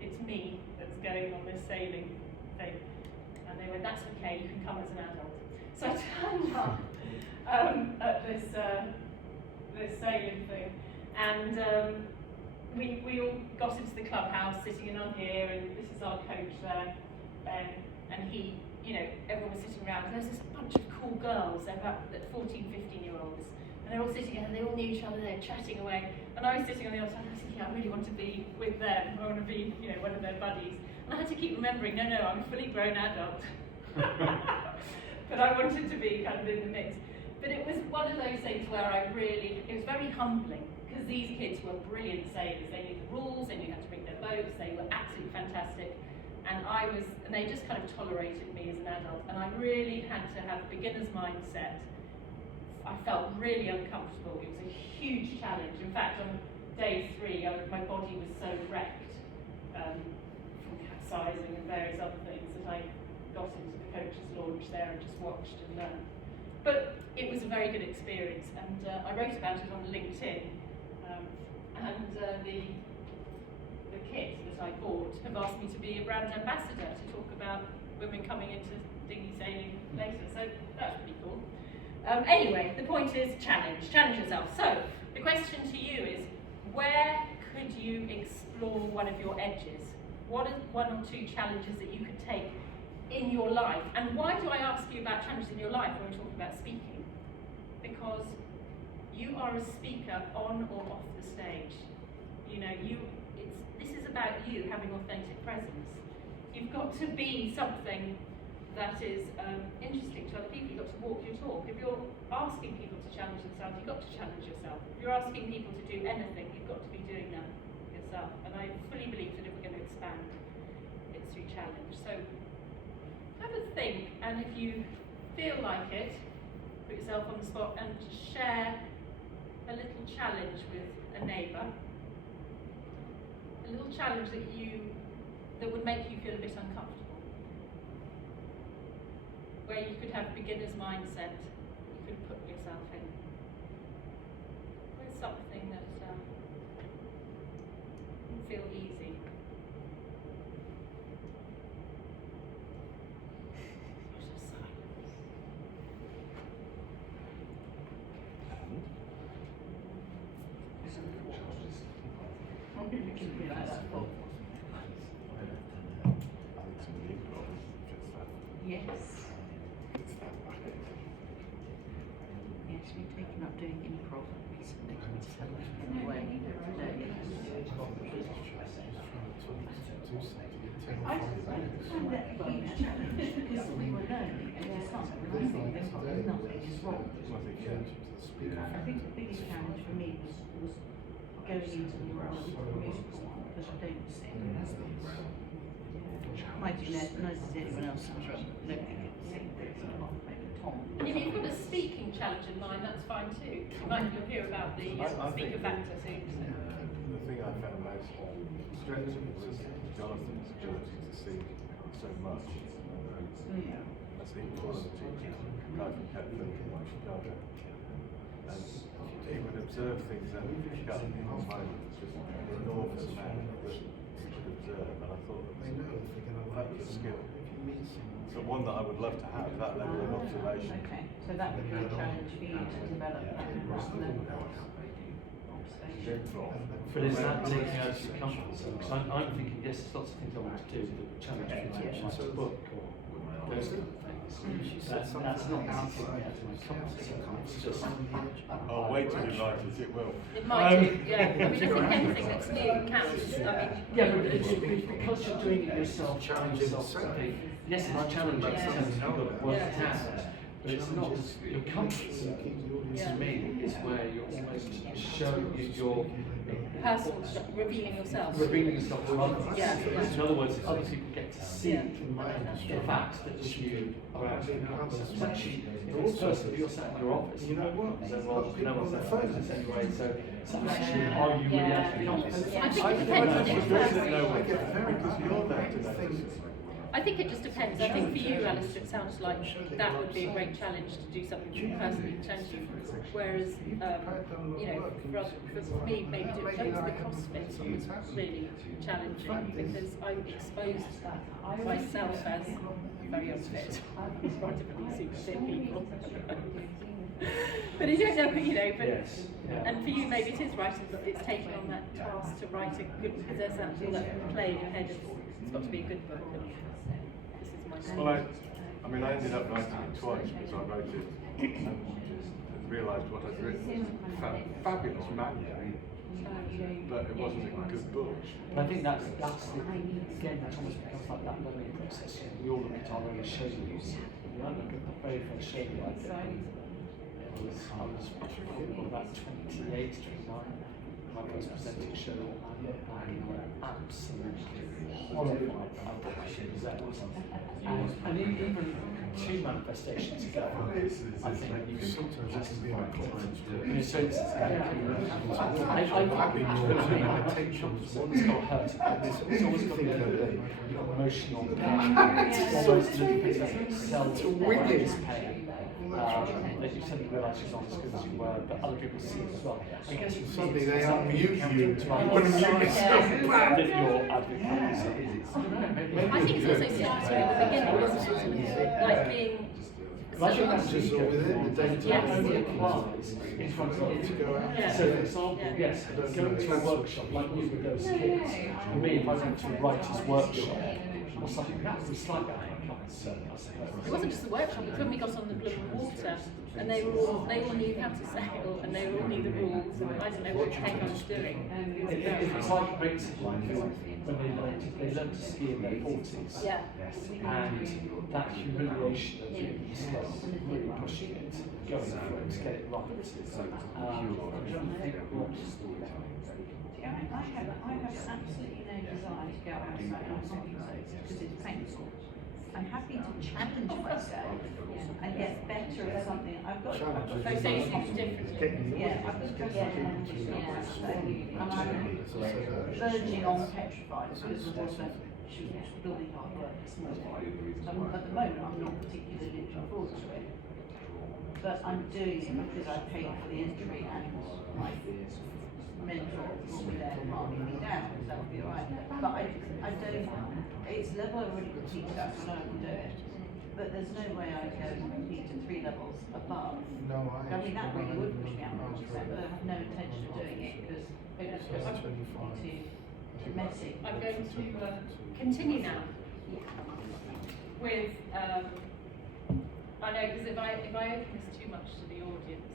it's me that's going on this sailing thing. And they went, that's okay, you can come as an adult. So I turned up at this sailing thing, and we all got into the clubhouse, sitting in on here, and this is our coach there, Ben, and he, everyone was sitting around. There's this bunch of cool girls, they're about 14, 15-year-olds, and they're all sitting together, they all knew each other, they're chatting away, and I was sitting on the other side, and I was thinking, I really want to be with them, I want to be, one of their buddies. And I had to keep remembering, no, I'm a fully grown adult. But I wanted to be kind of in the mix. But it was one of those things where it was very humbling, because these kids were brilliant sailors. They knew the rules, they knew how to rig their boats, they were absolutely fantastic. And they just kind of tolerated me as an adult. And I really had to have a beginner's mindset. I felt really uncomfortable. It was a huge challenge. In fact, on day 3, my body was so wrecked from capsizing and various other things that I got into the coach's launch there and just watched and learned. But it was a very good experience, and I wrote about it on LinkedIn. the kit that I bought have asked me to be a brand ambassador to talk about women coming into dinghy sailing later, so that's pretty cool. Anyway, the point is challenge yourself. So the question to you is, where could you explore one of your edges? What are one or two challenges that you could take in your life? And why do I ask you about challenges in your life when we're talking about speaking? Because you are a speaker on or off the stage. You know, this is about you having authentic presence. You've got to be something that is interesting to other people. You've got to walk your talk. If you're asking people to challenge themselves, you've got to challenge yourself. If you're asking people to do anything, you've got to be doing that yourself. And I fully believe that if we're going to expand, it's through challenge. So have a think, and if you feel like it, put yourself on the spot and share a little challenge with a neighbour. A little challenge that would make you feel a bit uncomfortable. Where you could have beginner's mindset, you could put yourself in. Where's something that will feel easy? Yes. Yes, we've taken up doing improv recently. In a way. I find that a huge challenge because we were learning and discovering and I think there's nothing is wrong. I think the biggest challenge for me was going into the world of the musical one because I don't sing. I do not as anyone else in the room. Nobody can sing, maybe Tom. If you've got a speaking challenge in mind, that's fine too. You'll hear about the speaker factor soon. The thing I found most stretching was Jonathan's ability to see so much. I see one of the teachers, a guy from Catfield in Chicago, and he would observe things and pick up in his mind. It's just an enormous amount that he could observe, and I thought that was a skill. So one that I would love to have, that level of observation. Okay, so that would be a challenge for you to develop that level of observation. But is that taking out your comfort zone? Because I'm thinking, yes, there's lots of things I want to do, but challenge me to write a book or those kind of things. That's not taking me out of my comfort zone. It's just. Oh, wait till you like it, it will. It might do, yeah. I mean, I think anything that's new counts. I mean, Yeah, but it's because you're doing it yourself, challenge yourself to something. Yes, it's challenging in terms of you've got to work it out, but it's not your comfort zone. To me, is where you're almost showing your personal stuff, revealing yourself. revealing yourself to others. Yeah. In other words, other people get to see the fact that you are actually actually, if it's personal, if you're sat in your office, You know what? then well, no one's on the there phone. for this anyway, so actually, are you really actually confident? I think it depends on each person. Because you're there to notice. I think it just depends. I think for you, Alistair, it sounds like that would be a great challenge to do something personally challenge you. Whereas, you know, for me, maybe doing the CrossFit is really challenging because I'm exposed to that myself as very unfit in front of really super fit people. But you don't know, you know, but and for you maybe it is writing, but it's taking on that task to write a good, because there's that play in your head of it's got to be a good book and this is my Well, I mean, I ended up writing it twice because I wrote it and realised what I'd written was fabulous manual, but it wasn't a good book. And I think that's the, again, that almost becomes like that learning process. We all look at our own shows. We don't look at the very first show that I did. I was probably about 28, 29. My first presenting show, and absolutely horrified. I thought I should present. And even 2 manifestations ago, I think you can sometimes justify it. So it's I've always got hurt. It's always got the emotional pain. It's always looking for sell to witness pain. That you suddenly realise she's not as good as you were, but other people see it as well. I guess for me, Suddenly it's they something unmute you you. to You want to mute yourself back. that you're advocating. I don't know, maybe. I think it's also starting at the beginning, isn't it? Like being. I think that's just just within the data. Yes. only applies in front of To go out. Yeah. So, for example, yes, going to a workshop like you with those kids. For me, if I went to a writer's workshop or something, that was slightly concern, I suppose. It wasn't just the workshop, it was when we got on the Blue and Water and they all knew how to sail and they all knew the rules and I didn't know what the heck I was doing. It was very It's like basic life when they learn to ski in their 40s. Yeah. And that humiliation of being useless, really pushing it, going for it to get it right. I don't think I have absolutely no desire to go outside on holidays because it's painful. I'm happy to challenge myself and get better at something. I've got Facilitation differently. yeah, I've got and I'm verging on petrified because of what she was building hard work. So at the moment I'm not particularly looking forward to it. But I'm doing it because I paid for the entry and my mentor will be there marking me down, so that'll be alright. But I don't, it's level I already completed that, so I know I can do it. But there's no way I go and complete at 3 levels above. No, I mean, that really would push me out, but I have no intention of doing it because it just goes too messy. I'm going to continue now with, I know because if I open this too much to the audience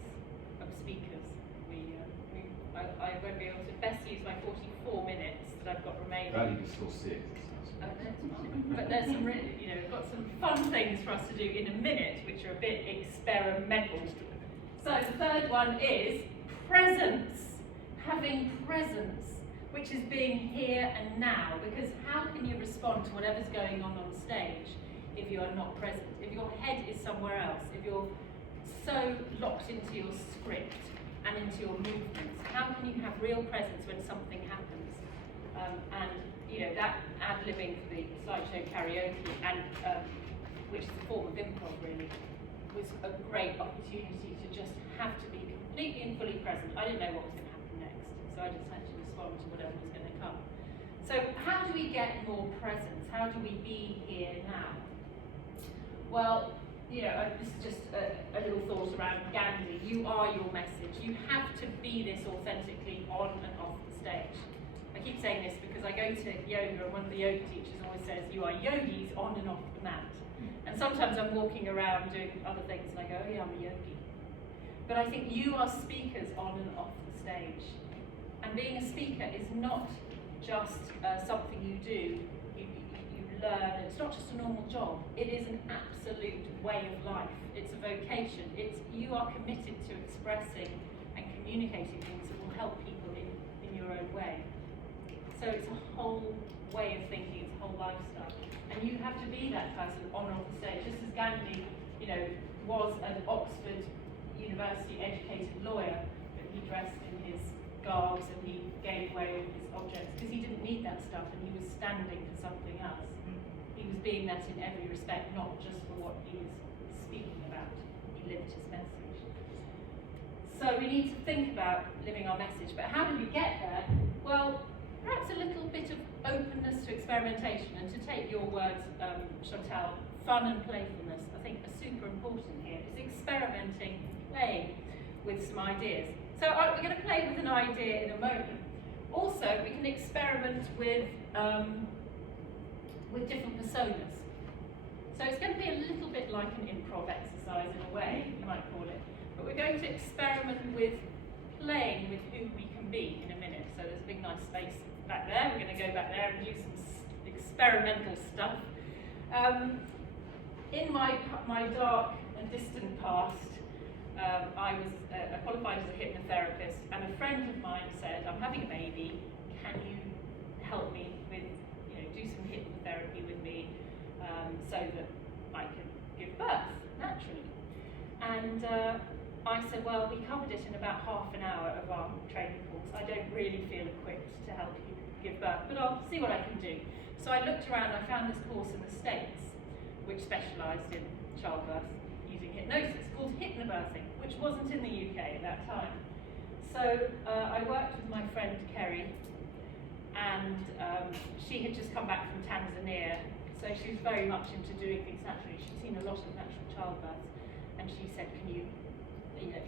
of speakers, I won't be able to best use my 44 minutes that I've got remaining. That you can still see it. But there's some really, we've got some fun things for us to do in a minute, which are a bit experimental. So the third one is presence, having presence, which is being here and now, because how can you respond to whatever's going on stage if you are not present? If your head is somewhere else, if you're so locked into your script and into your movements, how can you have real presence when something happens? And that ad-libbing for the slideshow karaoke, and which is a form of improv really, was a great opportunity to just have to be completely and fully present. I didn't know what was going to happen next, so I just had to respond to whatever was going to come. So how do we get more presence? How do we be here now? Well, this is just a little thought around Gandhi. You are your message. You have to be this authentically on and off the stage. I keep saying this because I go to yoga and one of the yoga teachers always says, you are yogis on and off the mat. And sometimes I'm walking around doing other things and I go, oh yeah, I'm a yogi. But I think you are speakers on and off the stage. And being a speaker is not just something you do. You learn. It's not just a normal job. It is an absolute way of life. It's a vocation. You are committed to expressing and communicating things that will help people in your own way. So it's a whole way of thinking. It's a whole lifestyle, and you have to be that person on and off the stage. Just as Gandhi, was an Oxford University educated lawyer, but he dressed in his garbs and he gave away his objects because he didn't need that stuff, and he was standing for something else. He was being that in every respect, not just for what he was speaking about. He lived his message. So we need to think about living our message, but how do we get there? Well, perhaps a little bit of openness to experimentation, and to take your words, Chantal, fun and playfulness, I think are super important here. It's experimenting, playing with some ideas. So we're going to play with an idea in a moment. Also, we can experiment with different personas. So it's going to be a little bit like an improv exercise in a way, you might call it. But we're going to experiment with playing with who we can be in a minute. So there's a big nice space back there. We're going to go back there and do some experimental stuff. In my dark and distant past, I was qualified as a hypnotherapist, and a friend of mine said, I'm having a baby, can you help me with, do some hypnotherapy with me so that I can give birth naturally? And I said, well, we covered it in about half an hour of our training course. I don't really feel equipped to help you give birth, but I'll see what I can do. So I looked around, I found this course in the States, which specialised in childbirth using hypnosis, hypnobirthing, which wasn't in the UK at that time. So I worked with my friend Kerry, and she had just come back from Tanzania, so she was very much into doing things naturally. She'd seen a lot of natural childbirths, and she said, can you know,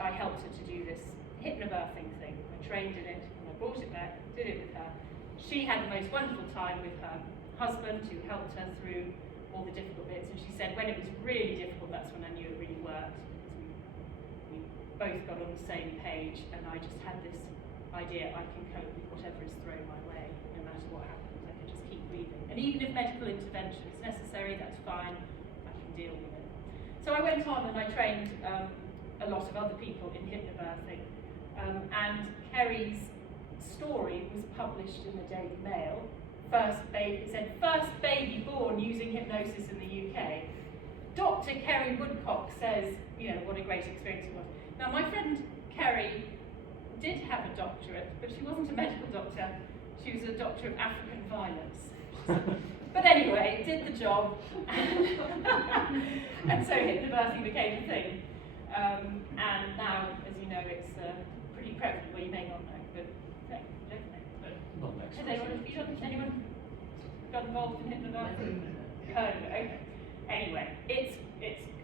I helped her to do this hypnobirthing thing. I trained in it, and I brought it back, did it with her. She had the most wonderful time with her husband, who helped her through all the difficult bits, and she said when it was really difficult, that's when I knew it really worked, because we both got on the same page, and I just had this idea, I can cope with whatever is thrown my way, no matter what happens, I can just keep breathing. And even if medical intervention is necessary, that's fine, I can deal with it. So I went on and I trained a lot of other people in hypnobirthing, and Kerry's story was published in the Daily Mail. It said, first baby born using hypnosis in the UK. Dr. Kerry Woodcock says, you know, what a great experience it was. Now, my friend Kerry did have a doctorate, but she wasn't a medical doctor. She was a doctor of African violence. But anyway, did the job, and so hypnobirthing became a thing. And now, as you know, it's pretty prevalent. Well, you may not know, but no, you don't know. Not next Has question. anyone got involved in hypnobirthing? Heard of it? Okay. Anyway, it's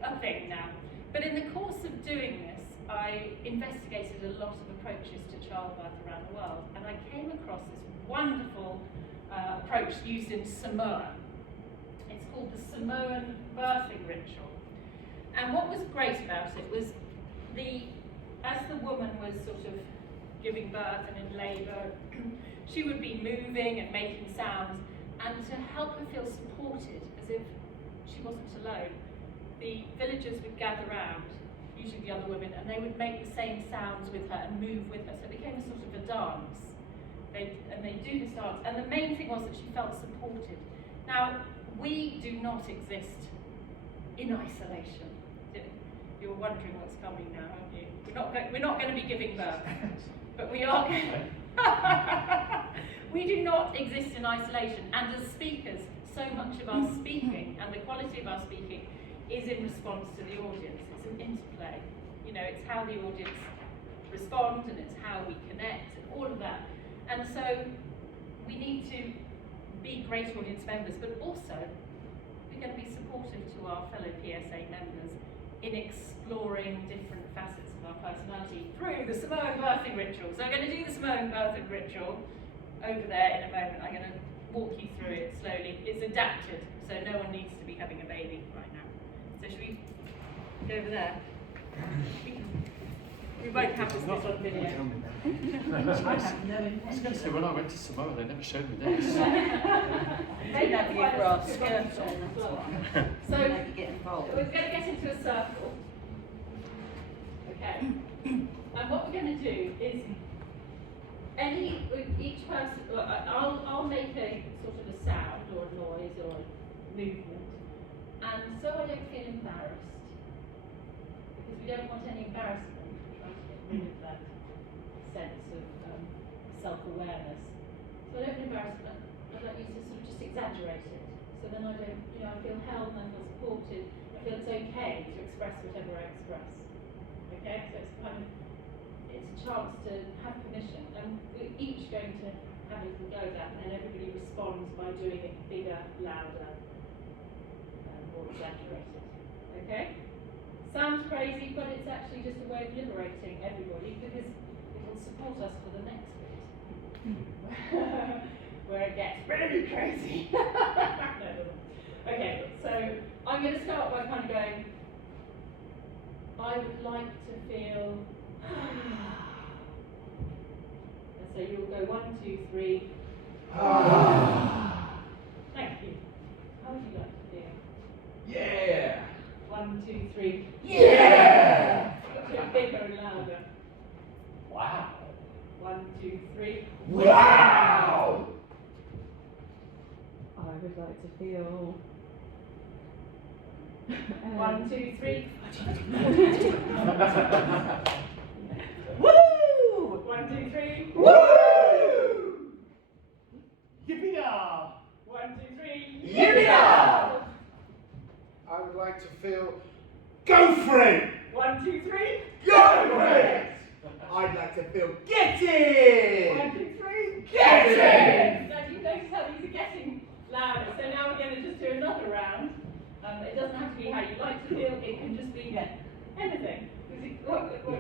a thing now. But in the course of doing this, I investigated a lot of approaches to childbirth around the world, and I came across this wonderful approach used in Samoa. It's called the Samoan birthing ritual. And what was great about it was as the woman was sort of giving birth and in labour, she would be moving and making sounds, and to help her feel supported, as if she wasn't alone, the villagers would gather round, usually the other women, and they would make the same sounds with her and move with her. So it became a sort of a dance. They do this dance, and the main thing was that she felt supported. Now, we do not exist in isolation. You're wondering what's coming now, aren't you? We're not going to be giving birth, but we are going to. We do not exist in isolation, and as speakers, so much of our speaking and the quality of our speaking is in response to the audience. It's an interplay. You know, it's how the audience respond, and it's how we connect, and all of that. And so we need to be great audience members, but also we're going to be supportive to our fellow PSA members in exploring different facets of our personality through the Samoan birthing ritual. So I'm going to do the Samoan birthing ritual over there in a moment. I'm going to walk you through it slowly. It's adapted, so no one needs to be having a baby right now. So should we go over there? We won't have this bit on video. I have no I was intention. going to say, when I went to Samoa, they never showed me this. Maybe have your grass skirt on, that's why. So Maybe get involved. we're going to get into a circle. Okay. And what we're going to do is each person, I'll make a sort of a sound or a noise or a movement, and so I don't feel embarrassed, because we don't want any embarrassment. We're trying to get rid of that sense of self-awareness. So I don't feel embarrassment. I'd like you to sort of just exaggerate it. So then I don't, you know, I feel held and I feel supported. I feel it's okay to express whatever I express. Okay, so it's kind of, it's a chance to have permission, and we're each going to have a little go at that, and then everybody responds by doing it bigger, louder, more exaggerated. Okay? Sounds crazy, but it's actually just a way of liberating everybody, because it will support us for the next bit, where it gets really crazy. No. Okay, so I'm going to start by kind of going, I would like to feel, so you'll go 1, 2, 3. Thank you. How would you like to feel? Yeah! 1, 2, 3. Yeah! Bigger and louder. Wow. 1, 2, 3. Wow! I would like to feel 1, 2, 3. Woo! 1, 2, 3. Woo! Yippee-yah! 1, 2, 3. Yippee-yah! I would like to feel Go for it! 1, 2, 3. Go for it! I'd like to feel get in! 1, 2, 3. Get in! Now, do you notice how these are getting louder? So now we're going to just do another round. It doesn't have to be how you like to feel. It can just be anything.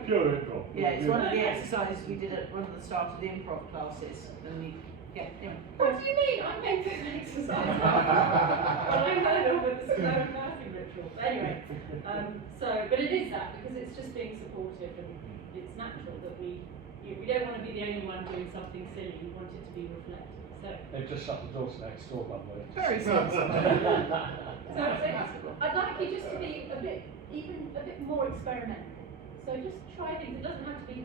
Pure improv. Yeah, it's one of the exercises we did at one of the start of the improv classes. And we, yeah. What do you mean? I made this exercise. Well, I heard of it, the slow nursing ritual. Anyway, but it is that because it's just being supportive and it's natural that we don't want to be the only one doing something silly. We want it to be reflective. So They've just shut the doors next door, by the way. Very sensible. So I'd like you just to be a bit more experimental. So just try things. It doesn't have to be.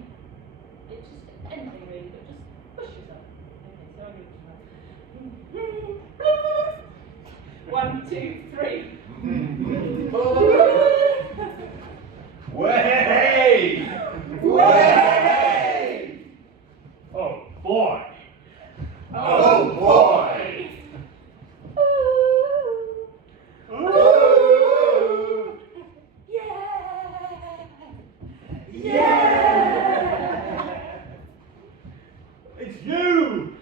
It's just anything really, but just push yourself. Okay, so I'm going to try. 1, 2, 3. Way! Way! Oh boy! Oh boy! Ooh. Yeah! It's you!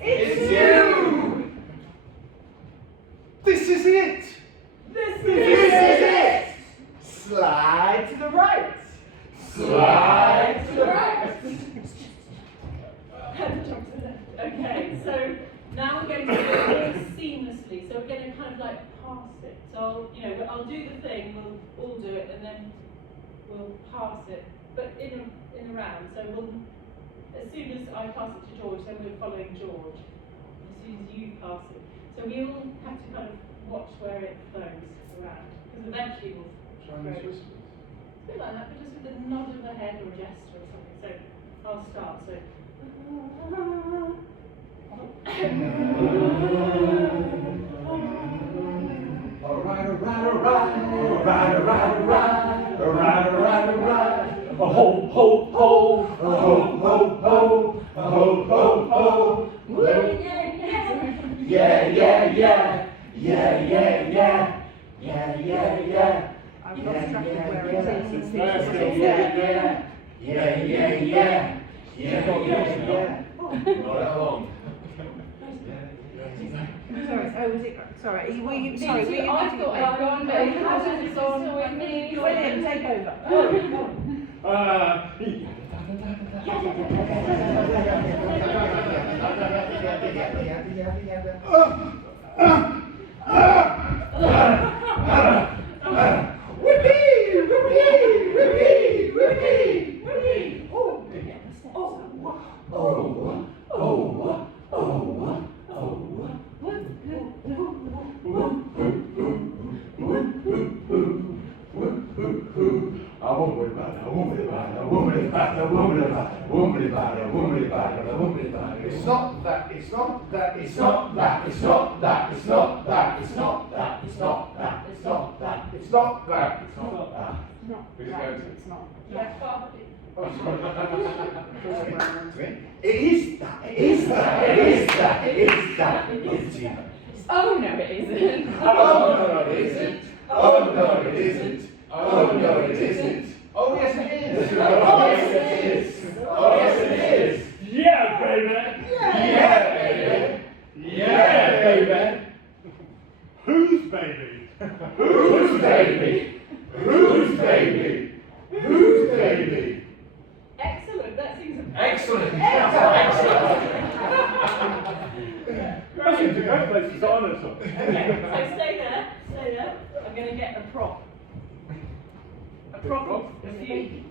It's you! This is it! This is it! Slide to the right! Slide to the right! Okay, so now we're going to do it more seamlessly. So we're going to kind of like pass it. So I'll do the thing. We'll all do it, and then we'll pass it, but in a round. So as soon as I pass it to George, then we're following George. As soon as you pass it, so we all have to kind of watch where it flows around, because eventually we'll. Chinese whispers. It's a bit like that, but just with a nod of the head or a gesture or something. So I'll start. So. Alright, alright, alright, alright, alright, alright, alright, alright, alright. Ho, ho, ho. Ho, ho, ho, ho, ho, ho. Yeah, yeah, yeah, yeah, yeah, yeah, yeah, yeah, yeah. I've lost track of where it is. Yeah, yeah, yeah, yeah, yeah. Not long. Sorry, were you I putting thought it I'd gone, but it hasn't. It's on with me. William, take over. It's not that, it's not that, it's not that, it's not that, it's not that, it's not that, it's not that, it's not that, it's not that, it's not that. It's not. Yeah, well, It is that, it is that, it is that, it is that, it is Diva. oh no, it isn't. Oh no, it isn't. Oh no, it isn't. Oh no, it isn't. Oh yes, it is. Oh yes, it is. Oh yes, it is. Yeah, baby! Yeah, baby. Yeah, baby. Whose baby? Whose baby? Whose baby? Whose baby? Excellent. That seems Excellent. Excellent. That seems a great place to sign us up. Okay, so stay there. Stay there. I'm going to get a prop. A prop of you.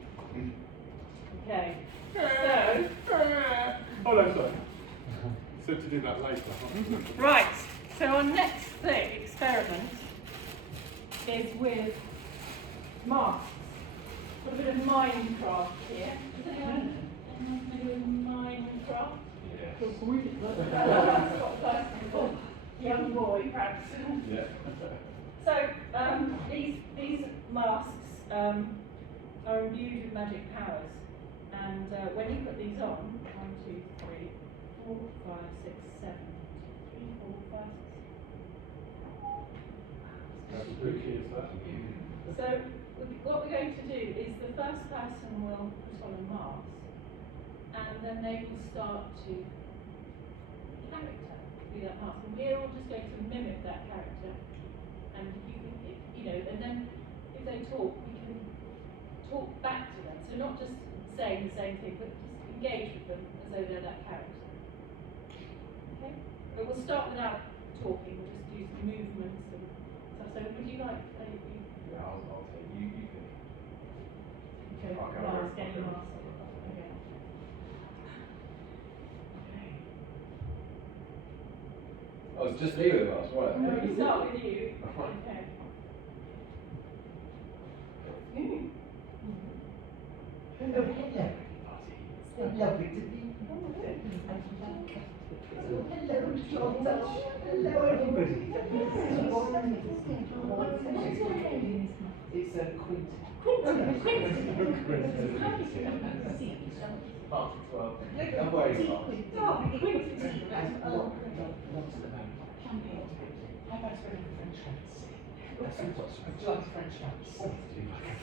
Okay. So. Oh no, sorry. Said to do that later. Right. So our next experiment is with masks. Got a bit of Minecraft here. Is anyone familiar with Minecraft? Oh, young boy, perhaps. Yeah. So these masks are imbued with magic powers, and when you put these on, 1, 2, 3, 4, 5, 6, 7, 3, 4, 5, 6. How spooky is that? So what we're going to do is the first person will put on a mask, and then they will start to character through that mask. And we're all just going to mimic that character. And you know, and then if they talk, we can talk back to them. So not just saying the same thing, but just engage with them as though they're that character. Okay? But we'll start without talking. We'll just use movements and stuff. So would you like? Yeah, I'll take you. You can. Okay. Mask, any mask. Okay. Oh, it's just me with a mask, right? No, we start with you. Okay. Hello, everybody. So lovely to be here. Hello, George. Hello, everybody. What's your name? It's a Quinton. Mark 12. Don't worry, Mark. How about French fancy? Would you like French fancy?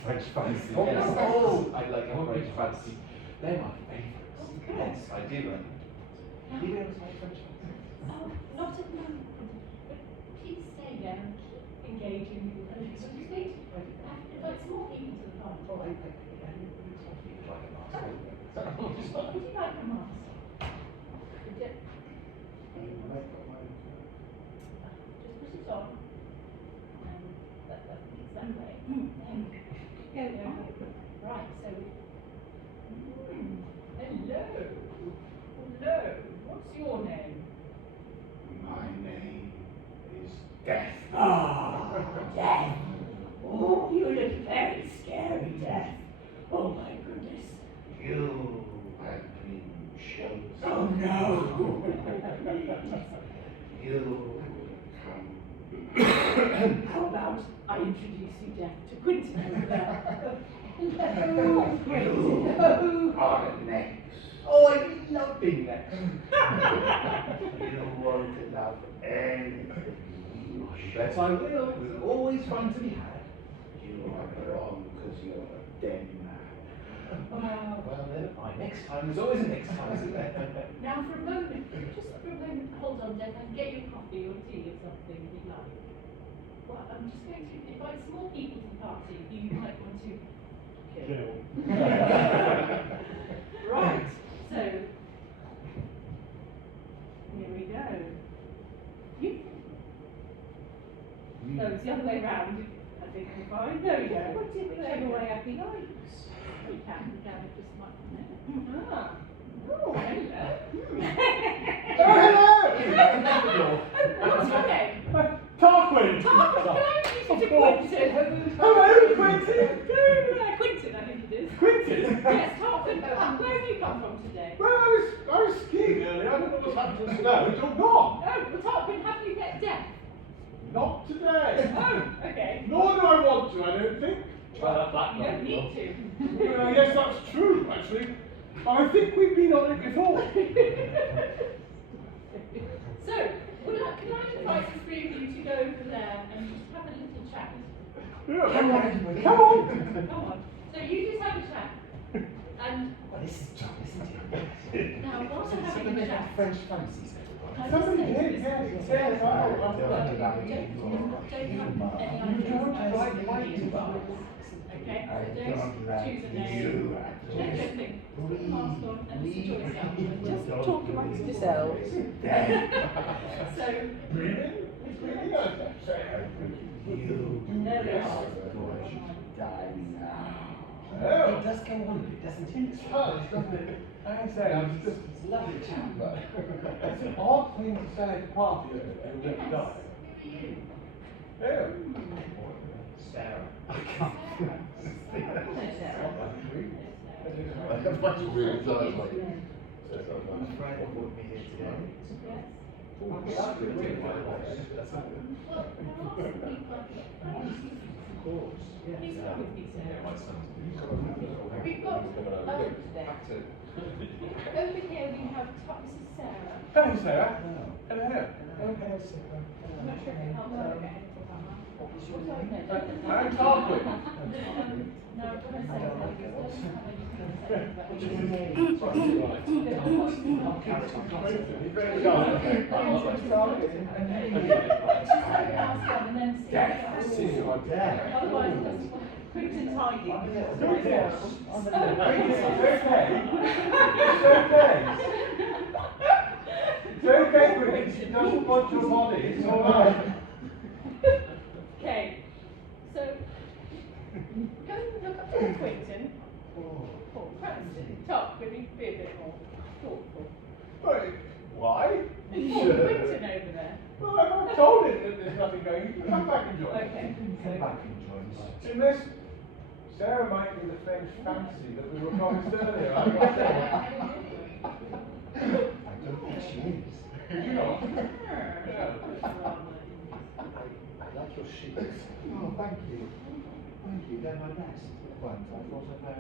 French fancy. Oh, I like a French fancy. They're my favourites. Yes, I do like them. Do you know what's my French fancy? Oh, not at the moment. But please stay there and keep engaging with the country. So just wait. Invite some more people to the party. Oh, I like a mask. Would you like a mask? Just put it on. And it's that way. Right, so hello. Hello. What's your name? My name is Death. Ah, Death. Oh, you look very scary, Death. Oh my goodness. You have been chosen. Oh no. You come. How about I introduce you, Death, to Quinton over there? Hello, Quinton. You are next. Oh, I love being next. You won't love anything. Bet I will. It was always fun to be had. You are wrong because you're dead now. Well, never mind. Next time. There's always a next time, isn't there? Now for a moment, just for a moment, hold on, Deb, and get your coffee or tea or something if you'd like. Well, I'm just going to invite some more people to the party who you might want to kill. Right, so here we go. You. No, it's the other way round. I think we're fine. There we go. Whichever way Abby likes. We can it just might be there. Ah. Oh, hello. Oh, hello! What's your name? Tarquin! Tarquin, can I introduce you to Quinton? Hello, Quinton! Quinton, I think it is. Quinton? Yes, Tarquin. Where have you come from today? Well, I was skiing earlier. I don't know what's happened to the snow. It's all gone. Oh, well, Tarquin, have you met Death? Not today. Oh, okay. Nor do I want to, I don't think. Well, you don't need to. Yes, that's true, actually. I think we've been on it before. So, can I invite the three of you to go over there and just have a little chat? Yeah. Come on, everybody. Come on. Come on. So you just have a chat. And Well, this is John, isn't it? now, whilst I'm having Somebody a make chat, French fancies. I just Somebody say did, this. yes. Don't have any ideas. Okay, so don't choose a name. Just think. Put the mask on and just enjoy yourself. Just talk amongst yourselves. So, there we are. Die now. Oh. It does go on, doesn't it? It does, doesn't it? I say, It's a lovely chat, but it's an odd thing to say at a party, isn't it? You'll never die. Oh. Sarah. I can't. My friend brought me here today. Of course. Please Yeah. come with me, Sarah. My son's. We've got over here we have Mrs. Sarah. Hello, Sarah. Hello. Hello. Oh, hello, Sarah. I'm not sure if it helps. Okay. I'm Tarquin. Quentin's hiding. It's okay, Quentin, she doesn't want your body, it's alright. Okay, so go and look up to Quentin. Perhaps talk with him, be a bit more thoughtful. Wait, why? Quentin over there. Well, I've told him that there's nothing going, you can come back and join us. Okay. Come back and join us. Unless Sarah might be the French fancy that we were promised earlier. I'm not sure. I don't think she is. Did you not? Yeah. I like your sheets. Oh, thank you. Thank you, they're my best ones. I thought about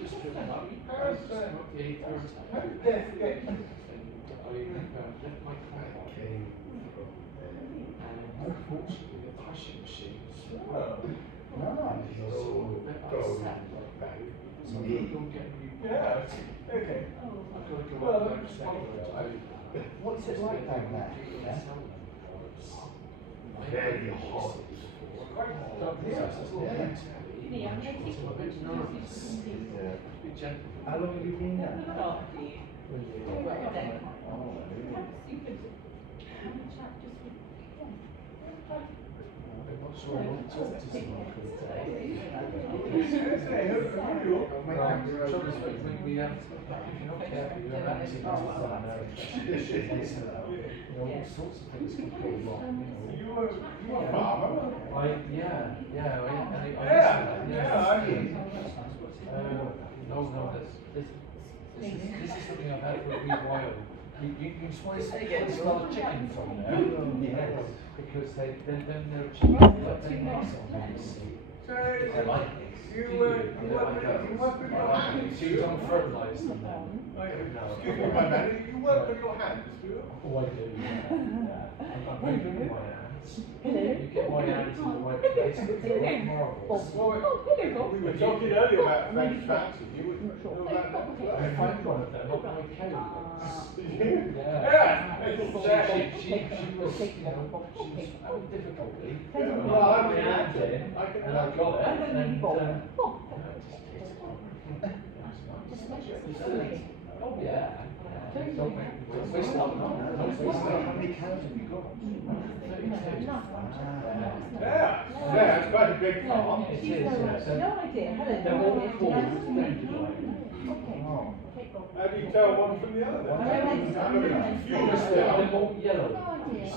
Just feel like How's death get you? unfortunately, the threshing machines. Oh. So you don't get new. Yeah, okay. I've got to go Well, up there second time. What's it like down there? Yeah? Very hot. Yeah, I'm going to take I'm a bit nervous. Be gentle. How long have you been there? Oh, dear. Oh, really? Perhaps you could have a chat just with I'm not sure I want to talk to someone because we have, if you're not careful, you have accidents down there, all sorts of things can go wrong, You were a farmer? Yeah, no, this is something I've had for a wee while. You just want to smell the chicken from there. Yes. Because they're chicken, but they make something. So, I like this. you work with your hands, So you don't fertilise them then? Excuse me, my man, you work with your hands, do you? Oh, I do, yeah. I'm very good with my hands. You get my hands in the right place, they're like marbles. We were talking earlier about French fancy. You would know about that as well. I find one of them, not my cow. Yeah. She was, you know, she was having difficulty. Well, I put my hand in, I can and I got it, and oh yeah. Don't waste up. How many cows have you got? 32. Yeah, it's quite a big farm. It is, yeah. No idea. Hello. They're all called Oh. How do you tell one from the other then? I'm a bit confused They're now. all yellow. You see?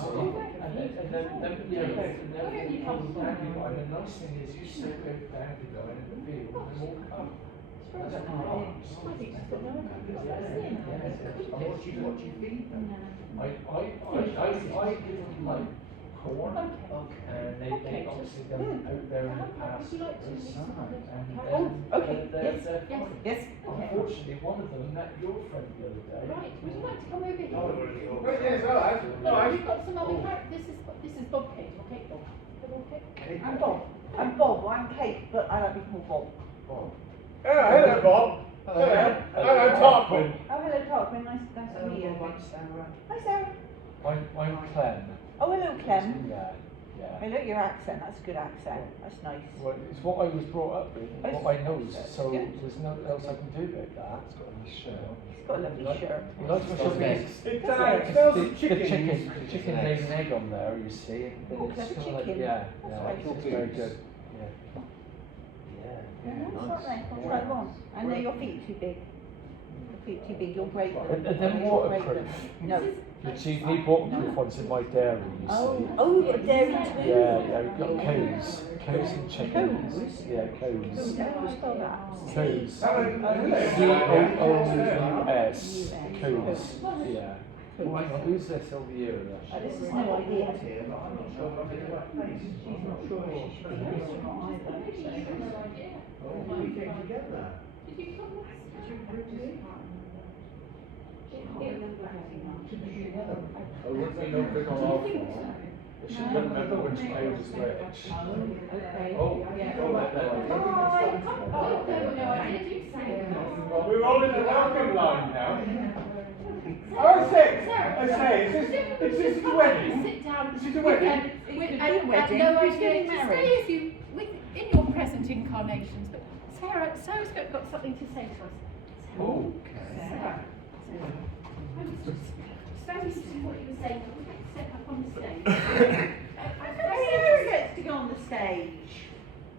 And then yellow. And then you come dandelion. And the nice thing is you soak out dandelion in the field and they all come. That's what comes. What do you feed them? I give them like corn, and they obviously go out there in the pastures, and they're fine. Yes. Unfortunately, one of them met your friend the other day. Right, would you like to come over here? Oh, yes, all right. No, we've got some other this is Bob Cake, or Cake Bob. Bob Cake? I'm Bob. I'm Bob. I'm Kate, but I like to be called Bob. Hello, Bob. Hello, Tarquin. Oh, hello, Tarquin. Nice to meet you. Hi, Sarah. I'm Clem. Oh, hello, Clem. Yeah. I like your accent. That's a good accent. That's nice. Well, it's what I was brought up with, and what I know, so Good. there's nothing else I can do about that. It's got a nice shirt. He's got a lovely shirt. You like my shirt? It smells The of chicken. chicken lays an egg on there, you see. And Oh, it's clever kinda like, chicken. yeah, That's yeah, what I it's thought. very good. Yeah. Yeah, nice, aren't they? I'll try them on. And your feet are too big. Your feet are too big. You'll break them. And then You'll break waterproof. them. No. You see, we waterproof ones in my dairy, you see. Oh, you've got dairy too. Yeah, we've got cows and chickens. Cows? Yeah, How cows. do you spell that? Cows. Coous. Cows. Yeah. Oh, hang on, who's this over here? This is no idea. Here, but I'm not sure if I'm in the right place. She's not sure if she should be here or not either. Oh, we came together. Did you come? Oh, was there no big on our floor? She couldn't remember when she paid us rich. Oh, well, we're all in the welcome line now. Oh, I say, is this the wedding? Sit down. Is this the wedding? No, I was getting married. If you, in your present incarnations, but Sarah's got something to say to us. Oh, Sarah. Very interesting what you were saying. We're going to step up on the stage. Sarah gets to go on the stage.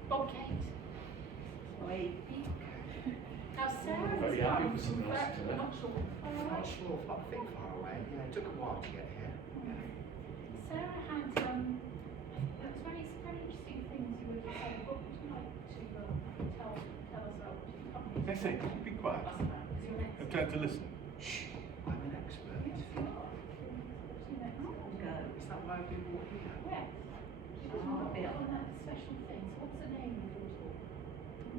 Bob Kate. Wait. Now Sarah Very is happy from for someone else to I'm not sure. I'm not sure, I think far away. Yeah, it took a while to get here. Sarah had it's very interesting things you were saying. What would you like to tell us about what you've come here? They say, be quiet. Us about? Because you're next. I'm trying to listen. Shh, I'm an expert. Yes, you are. What's your next? Go. Is that why I've been brought here? Yes. Give us a bit on that special thing. So what's the name of your talk?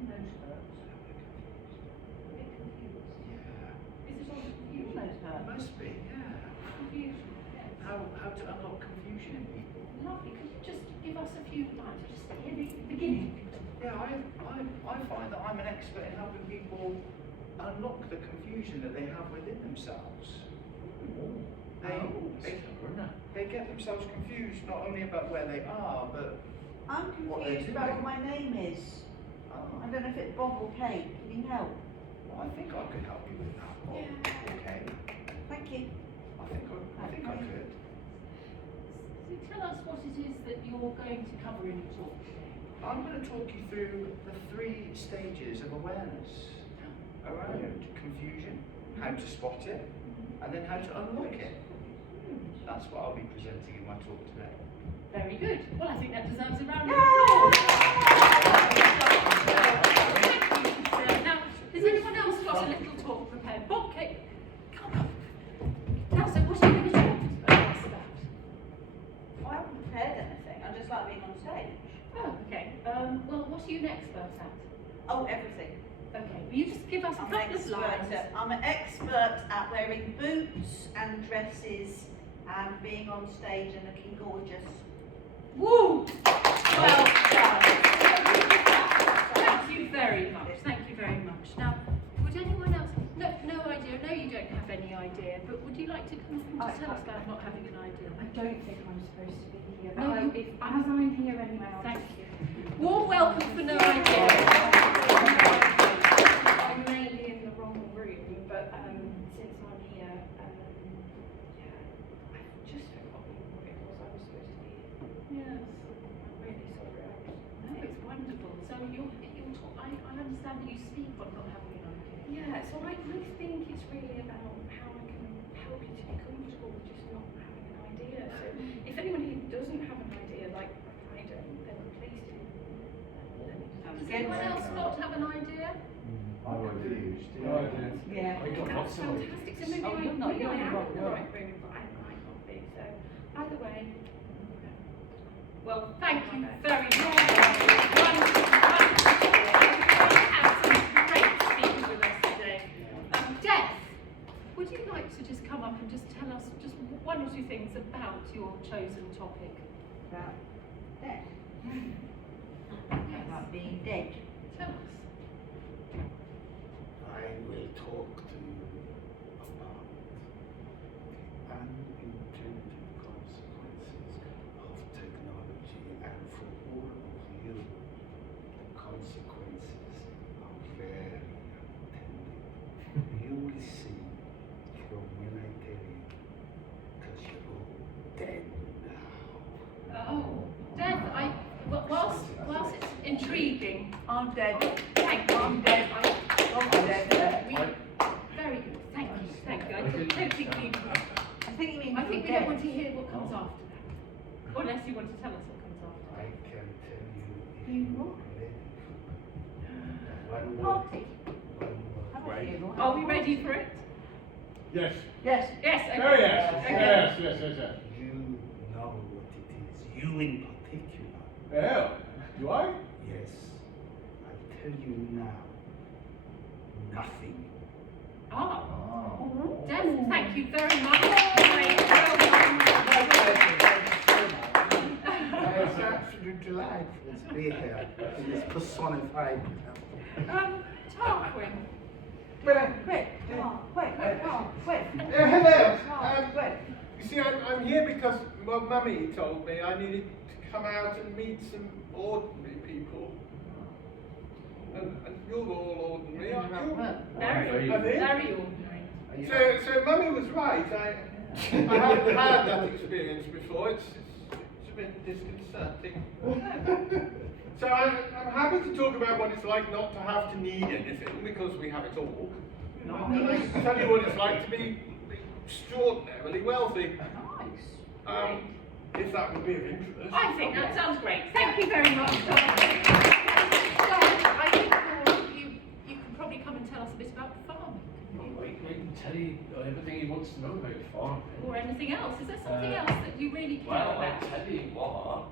Nose hurts. A bit confused. Yeah. Is it all confusion? Nose It hurt. must be, yeah. Confusion, yes. How to unlock confusion in people. Lovely. Could you just give us a few lines? Just hear the beginning. Yeah, I find that I'm an expert in helping people unlock the confusion that they have within themselves. They get themselves confused not only about where they are, but I'm what they're confused about doing. what my name is. I don't know if it's Bob or Kate. Can you help? Well, I think I could help you with that. Bob. Okay. Thank you. I think I could. So tell us what it is that you're going to cover in your talk today. I'm going to talk you through the 3 stages of awareness around confusion, how to spot it, and then how to unlock it. That's what I'll be presenting in my talk today. Very good. Well, I think that deserves a round of applause. Thank you. Now, has anyone else got a little talk prepared? Bob, Kate, come on. Now, so what are you going to talk to us about? I haven't prepared anything. I just like being on stage. Oh, okay. Well, what are you an expert at? Oh, everything. Okay, will you just give us a I'm couple of lines? I'm an expert at wearing boots and dresses and being on stage and looking gorgeous. Woo! Well done. Thank you very much. Thank you very much. Now, would anyone else? No idea. No, you don't have any idea. But would you like to come up and just tell us about not having an idea? I don't think I'm supposed to be here, but No, as I'm here anyway, I'll Thank just... you. Warm welcome for no idea. I'm mainly in the wrong room, but since I'm here, yeah, I've just forgotten what it was I was supposed to be here. Yes. I'm really sorry. No, it's wonderful. So you'll talk. I understand that you speak on not having an idea. Yeah, so I think it's really about how I can help you to be comfortable with just not having an idea. So if anyone here doesn't have an idea, like I don't, then please do. Does anyone else not have an idea? I'm confused. No idea. Yeah. I got That's lots of ideas. fantastic. So maybe Oh, you're not- maybe you're I in the am wrong in the room. right room, but I might not be. So either way. Well, thank you very much. Wonderful. We have some great speakers with us today. Death, would you like to just come up and just tell us just 1 or 2 things about your chosen topic? About death. Yes. About being dead. Tell us. I will talk to you about the unintended consequences of technology, and for all of you, the consequences are very unintended. You will see from when I tell you, because you're all dead now. Oh, death, whilst it's intriguing, I'm dead. thank you. I'm dead. I'm dead. Very good, thank you. I don't think you, I think you mean I think we dead. don't want to hear what comes after that. Unless you want to tell us what comes after. I can tell you if You you're what? ready for it. One word. Party. One word. Wait. Are we ready for it? Yes. Yes. Yes, okay. Oh, yes. Okay. Yes. You know what it is. You in particular. Yeah. Do I? Yes. I tell you now. Nothing. Ah, Oh. Des, thank you very much. It's absolutely delightful to be here in this personified. Tarquin. Quick, quick. Hello. Quick. You see, I'm here because well, Mummy told me I needed to come out and meet some ordinary people. And you're all ordinary, aren't you? Very, I think. very ordinary. So Mummy was right. I haven't had that experience before. It's a bit disconcerting. So I'm happy to talk about what it's like not to have to need anything because we have it all. And I can tell you what it's like to be extraordinarily wealthy. Nice. If that would be of interest. I think that sounds great. Thank you very much, Tarquin. So, I think you can probably come and tell us a bit about farming. We can tell you everything he wants to know about farming. Or anything else. Is there something else that you really care Well, about? I'll tell you what.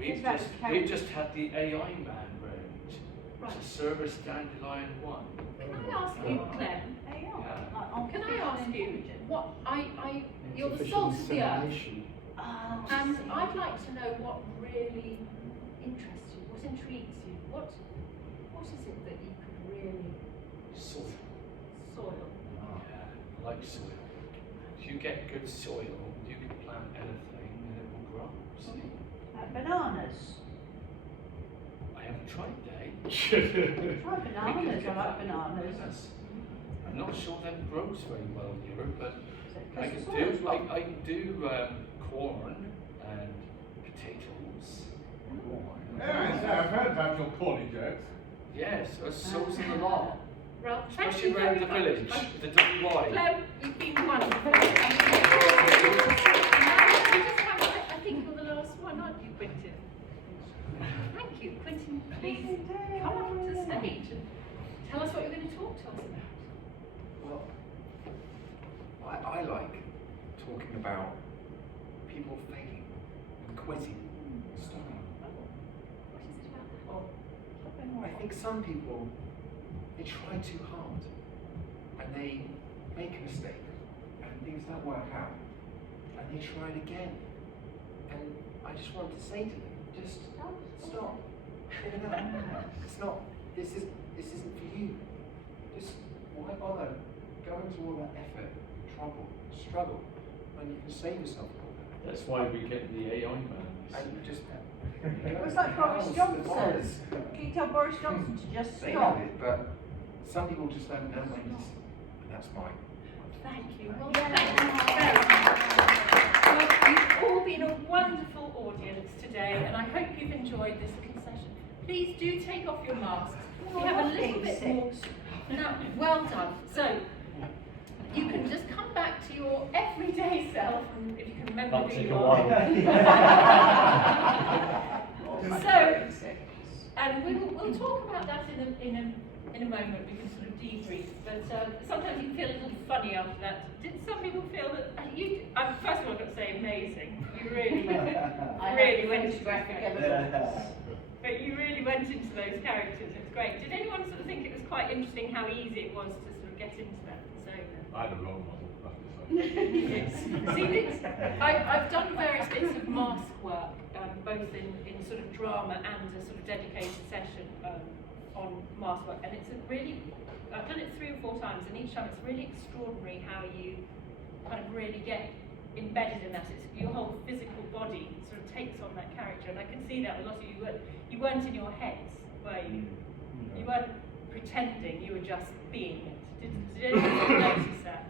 It's about We've just had the AI man round Right. to service Dandelion 1. Can I ask you, Clem? Can I ask you what you're the salt of the earth, and I'd like to know what really interests you, what intrigues you, what is it that you could really Soil. soil? Yeah, I like soil. If you get good soil, you can plant anything and it will grow. See? Bananas. I haven't tried that. Try bananas. I like bananas. I'm not sure that grows very well here, but I Because can the soil's wrong. I can do corn and potatoes. Yeah, so I've heard about your corny jokes. Yes, so's in the law. Well, thank Especially you around very the much. village, the WY. Clem, you've been wonderful. I think you're the last one, aren't you, Quentin? Thank you. Quentin, please come up onto the stage and tell us what you're going to talk to us about. Well, I like talking about people failing and quitting and stopping. What is it about that? I think some people, they try too hard and they make a mistake and things don't work out and they try it again. And I just want to say to them, just stop. No, it's not. This isn't for you. Just why bother going to all that effort, trouble, struggle when you can save yourself all that? That's why we get the AI man. And you just It was like Boris Johnson. Can you tell Boris Johnson to just they stop? love it, but some people just don't know when to stop. And that's mine. Thank you. Well, thank you very much. Well, you've all been a wonderful audience today, and I hope you've enjoyed this concession. Please do take off your masks. We have a little bit more. Now, well done. So, you can just come back to your everyday self, and if you can remember That'll who take you a are. while. So, and we'll talk about that in a moment. We can sort of debrief, but sometimes you can feel a little funny after that. Did some people feel that you? First of all, I've got to say, amazing. You really, really went into graphic those evidence. But you really went into those characters. It was great. Did anyone sort of think it was quite interesting how easy it was to sort of get into that persona? I had a role model, I have to say. Yes. See, I've done various bits of mask work, both in sort of drama and a sort of dedicated session on mask work, and it's a really, I've done it 3 or 4 times, and each time it's really extraordinary how you kind of really get embedded in that. It's your whole physical body sort of takes on that character, and I can see that a lot of you weren't in your heads, were you? You weren't pretending, you were just being it. Did anyone notice that?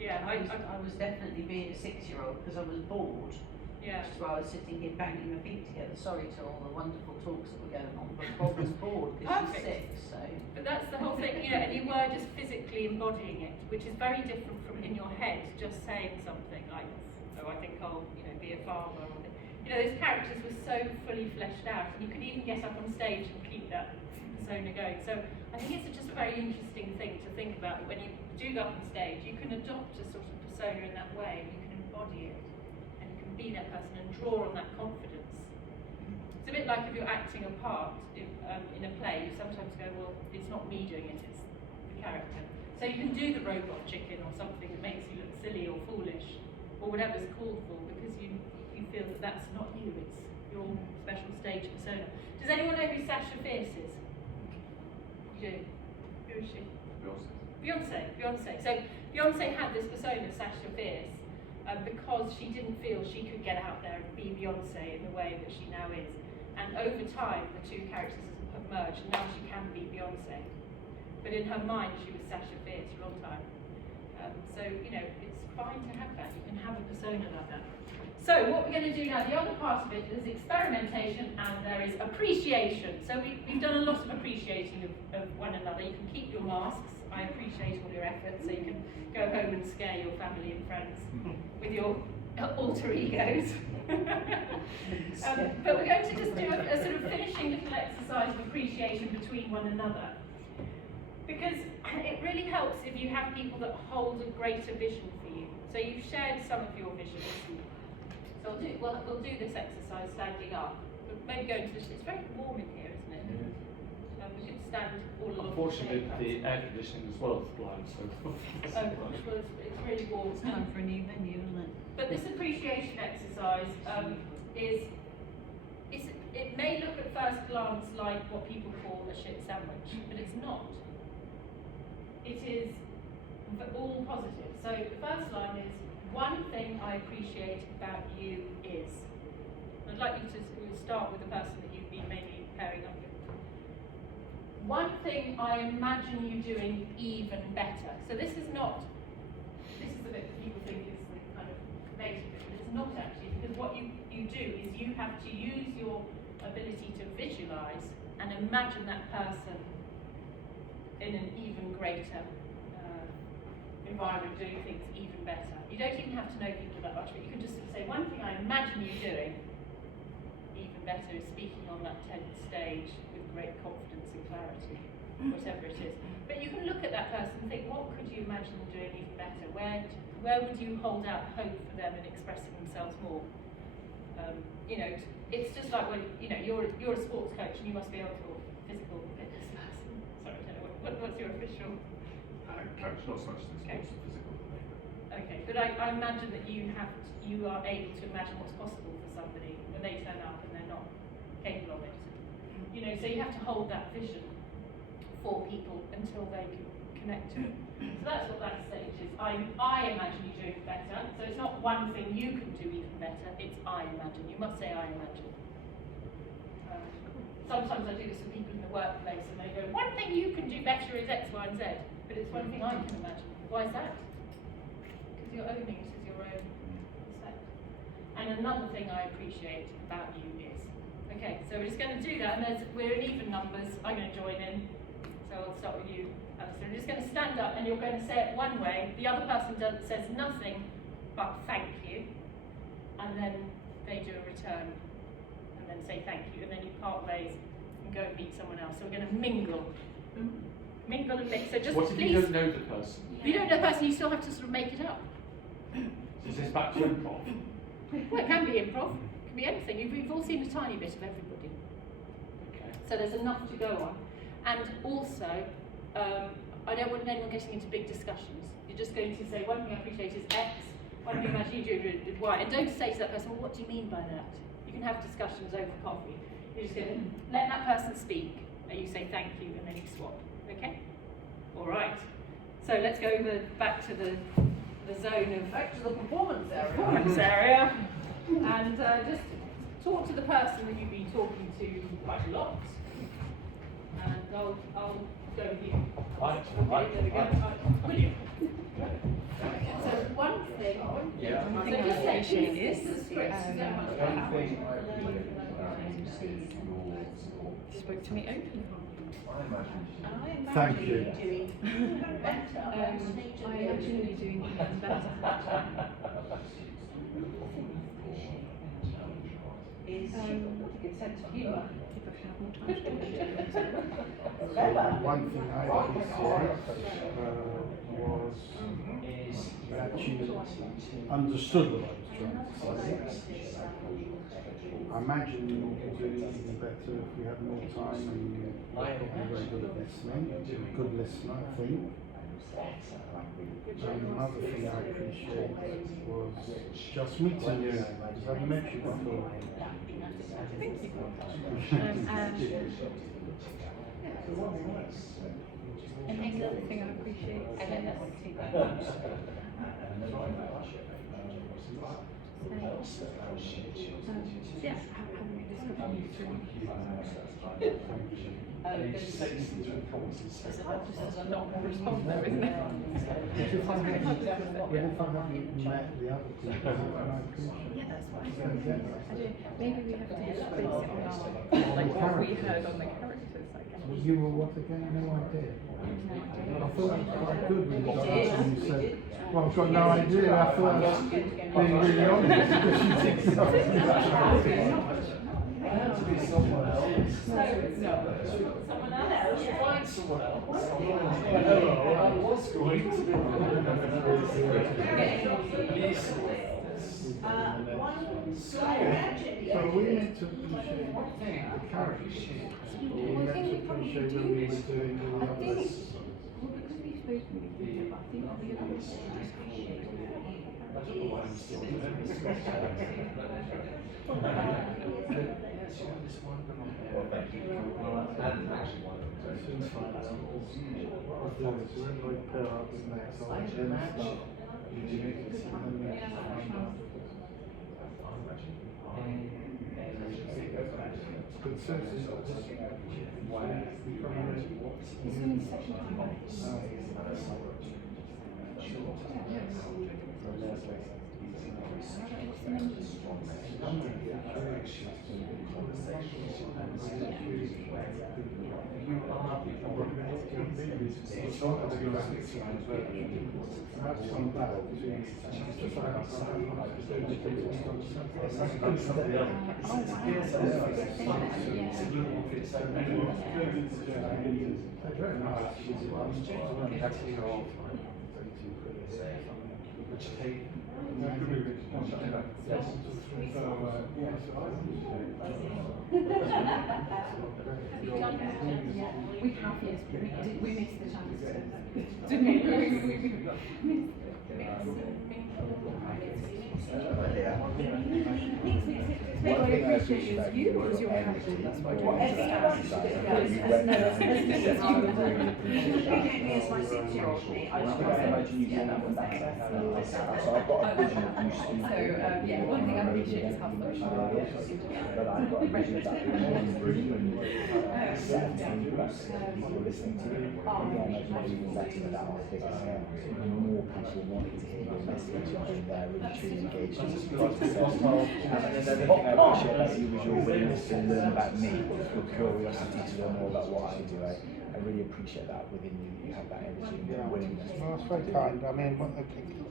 Yeah, I was definitely being a 6-year-old because I was bored. Yeah. Which is why I was sitting here banging my feet together. Sorry to all the wonderful talks that were going on, but Bob was bored because she's 6, so. But that's the whole thing, and you were just physically embodying it, which is very different from in your head just saying something like, oh, I think I'll, be a farmer. Or, those characters were so fully fleshed out, and you could even get up on stage and keep that persona going. So I think it's just a very interesting thing to think about. When you do go up on stage, you can adopt a sort of persona in that way, and you can embody it. Be that person and draw on that confidence. It's a bit like if you're acting a part in a play, you sometimes go, well, it's not me doing it, it's the character. So So you can do the robot chicken or something that makes you look silly or foolish or whatever's called for, because you feel that that's not you, it's your special stage persona. Does anyone know who Sasha Fierce is? You do? Who is she? Beyonce. So Beyonce had this persona, Sasha Fierce, because she didn't feel she could get out there and be Beyonce in the way that she now is. And over time, the two characters have merged, and now she can be Beyonce. But in her mind, she was Sasha Fierce for a long time. So, you know, it's fine to have that. You can have a persona like that. So what we're going to do now, the other part of it is experimentation, and there is appreciation. So we've done a lot of appreciating of one another. You can keep your masks. I appreciate all your efforts, so you can go home and scare your family and friends with your alter egos. But we're going to just do a sort of finishing little exercise of appreciation between one another. Because it really helps if you have people that hold a greater vision for you. So you've shared some of your visions. So we'll do this exercise standing up. But maybe go into this. It's very warm in here, isn't it? We could stand all along. Unfortunately, the air conditioning as well is blown, so. Oh gosh, well, it's really warm. It's time for a new venue, isn't it? But this appreciation exercise it may look at first glance like what people call a shit sandwich, but it's not. It is all positive. So the first line is, one thing I appreciate about you is. I'd like you to start with the person that you've been maybe pairing up with. One thing I imagine you doing even better. So this is the bit that people think is the kind of negative bit, but it's not actually, because what you do is you have to use your ability to visualize and imagine that person in an even greater environment, doing things even better. You don't even have to know people that much, but you can just sort of say, one thing I imagine you doing even better is speaking on that 10th stage with great confidence and clarity, whatever it is. But you can look at that person and think, what could you imagine them doing even better? Where would you hold out hope for them in expressing themselves more? You know, it's just like when, you know, you're a sports coach and you must be able to, physical fitness person. Sorry, I don't know, what's your official? Coach, not so much in sports and physical. Okay, but I imagine that you are able to imagine what's possible for somebody when they turn up and they're not capable of it. You know, so you have to hold that vision for people until they can connect to it. So that's what that stage is. I imagine you doing better. So it's not one thing you can do even better, it's I imagine. You must say I imagine. Sometimes I do this with people in the workplace and they go, one thing you can do better is X, Y, and Z. But it's one thing I can imagine. Why is that? Because you're owning it as your own concept. And another thing I appreciate about you is, okay, so we're just going to do that, and we're in even numbers. I'm going to join in. So I'll start with you. So we're just going to stand up, and you're going to say it one way. The other person says nothing but thank you, and then they do a return, and then say thank you, and then you part ways and go and meet someone else. So we're going to mingle. Mingle and mix. So just what if please, you don't know the person? If you don't know the person, you still have to sort of make it up. So is this back to improv? Well, it can be improv. It can be anything. We've all seen a tiny bit of everybody. Okay. So there's enough to go on. And also, I don't want anyone getting into big discussions. You're just going to say, one thing I appreciate is X, one thing I imagine you do is Y. And don't say to that person, well, what do you mean by that? You can have discussions over coffee. You're just going to let that person speak, and you say thank you, and then you swap. Okay? All right. So let's go back to the zone of Back to the performance area. And just talk to the person that you've been talking to quite a lot. And I'll go with you. Right. There we go. William. So one thing. Yeah. So just say this is the script. Spoke to me openly. Thank you. I imagine you doing even better. Is a good sense of humour. If I have more time to do it. One thing I appreciate was that you understood what I was trying to say. I imagine you could do it even better if we had more time, and you're probably very good at listening. You're a good listener, I think. Another thing I appreciate was just meeting you, because I've met you before. Thank you. And then the other thing I appreciate yeah, having a discussion through. It's a lot more response there, isn't it? Yeah, that's what I think. I do. Maybe we have to base it on like what we heard on the characters, I guess. You were what again? No idea. I thought that was quite good when you got up and you said, well, I've got no idea. I thought I was being really honest because you did something. Someone else. Find someone else. I was going to be So we need to appreciate the characters. We need to appreciate when we were doing all the other Because we've spoken with you, but I think the other ones we have, yes, we missed the chance to, didn't we? What I appreciate is you as your character. That's why I as my 6-year-old me, I was So I've got a vision of you speaking. So, yeah, one thing I appreciate is how much But I've got a vision of that in one room and 17 plus people listening to you. Again, I imagine even better without our bigger scale. More people wanting to hear your message and they're really truly engaged in what you say. And then the thing I appreciate about you was your willingness to learn about me, your curiosity to learn more about what I do. I really appreciate that within you. You have that energy and Yeah, willingness. well, that's very kind. I mean,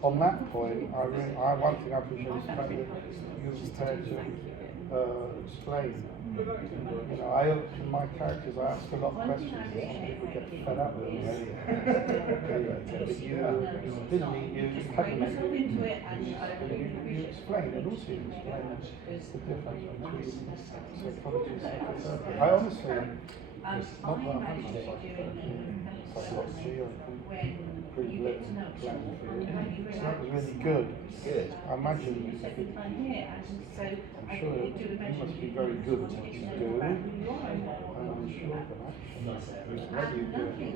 on that point, one thing I appreciate is the fact that you're prepared to explain. You know, my characters, I ask a lot of questions and some people get fed up with them. But you didn't meet you, haven't met you explain, and also you explain the difference between psychology and psychotherapy. I honestly, it's not that I have psychology or pre-written plan for you. So that was really good. I imagine, I'm sure you must be very good at what you do, and I'm sure that actually, what you do is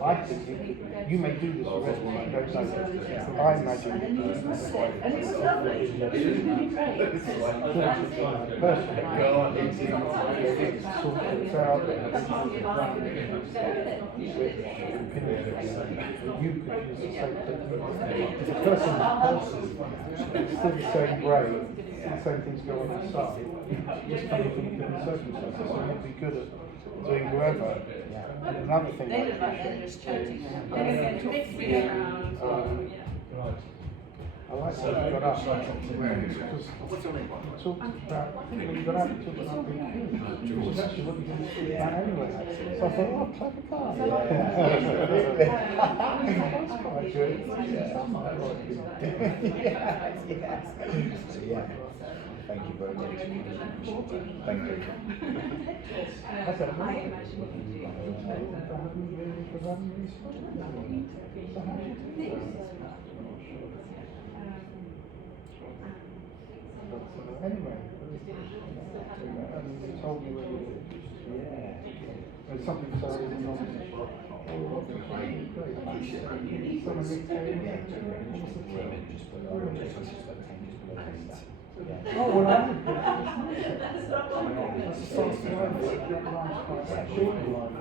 like I think you may do this already, I don't know, I imagine you do it. You could use the same technique. If a person is still the same brain, the same things go on inside, just coming from different circumstances, so you'd be good at doing whoever. And another thing I appreciate I like how you got up because talked about, when you got up, you talked about being huge, which is actually what you're going to speak about anyway. So I thought, oh, clever guy. That's quite good. Thank you very much. Thank you. I imagine what you Anyway, and told me where you live. Yeah. There's something so Oh, well, I didn't. That's not That's a fast line. That line's quite a short line.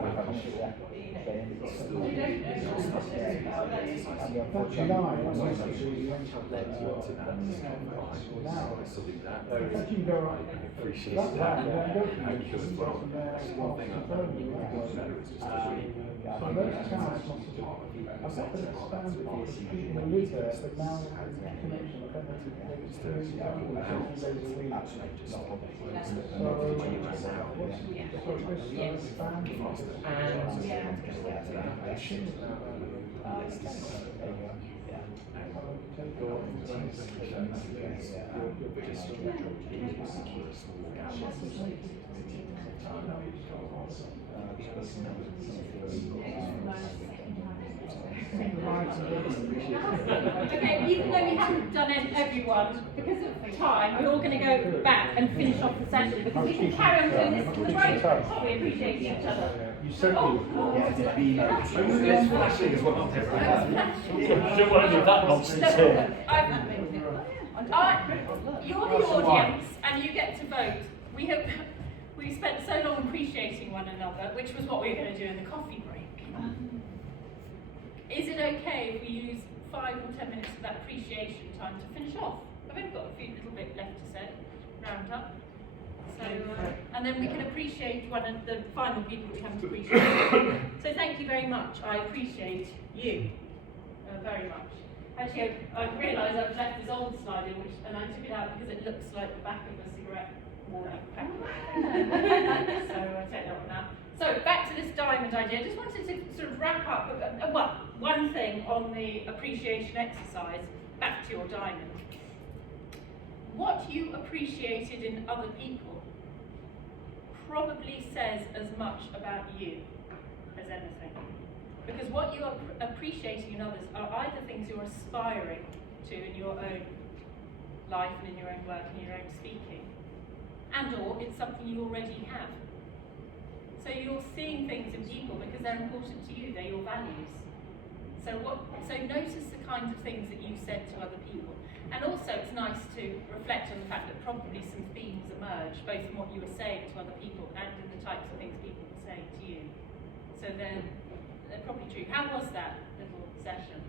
Okay, even though we haven't done everyone, because of time, we're all going to go back and finish off the session because we can carry on doing this. We're very we appreciate each other. You said It's flashing as well. Don't want to do that nonsense here. You're the audience and you get to vote. We spent so long appreciating one another, which was what we were going to do in the coffee break. Is it okay if we use 5 or 10 minutes of that appreciation time to finish off? I've only got a few little bit left to say, round up. So, and then we can appreciate one of the final people we haven't appreciated. So thank you very much. I appreciate you very much. Actually, I realised I've left this old slide in, and I took it out because it looks like the back of a cigarette warning packet. So I take that one out. So back to this diamond idea. I just wanted to sort of wrap up. One thing on the appreciation exercise. Back to your diamond. What you appreciated in other people probably says as much about you as anything. Because what you are appreciating in others are either things you're aspiring to in your own life and in your own work and your own speaking, and or it's something you already have. So you're seeing things in people because they're important to you, they're your values. So notice the kinds of things that you said to other people. And also it's nice to reflect on the fact that probably some themes emerge, both in what you were saying to other people and in the types of things people were saying to you. So they're probably true. How was that little session?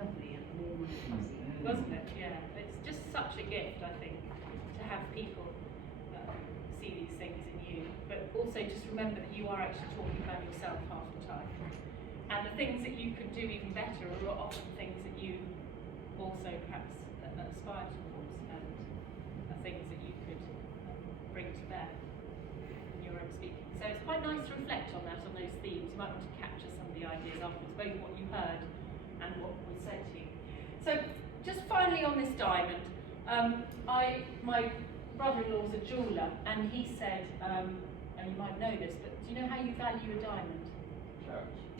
Lovely and warm and fuzzy. Wasn't it? Yeah. It's just such a gift, I think, to have people see these things in you. But also just remember that you are actually talking about yourself half the time. And the things that you can do even better are often things that you also perhaps aspire towards and are things that you could bring to bear in your own speaking. So it's quite nice to reflect on that, on those themes. You might want to capture some of the ideas afterwards, both what you heard and what was said to you. So just finally on this diamond, my brother-in-law's a jeweller, and he said, and you might know this, but do you know how you value a diamond?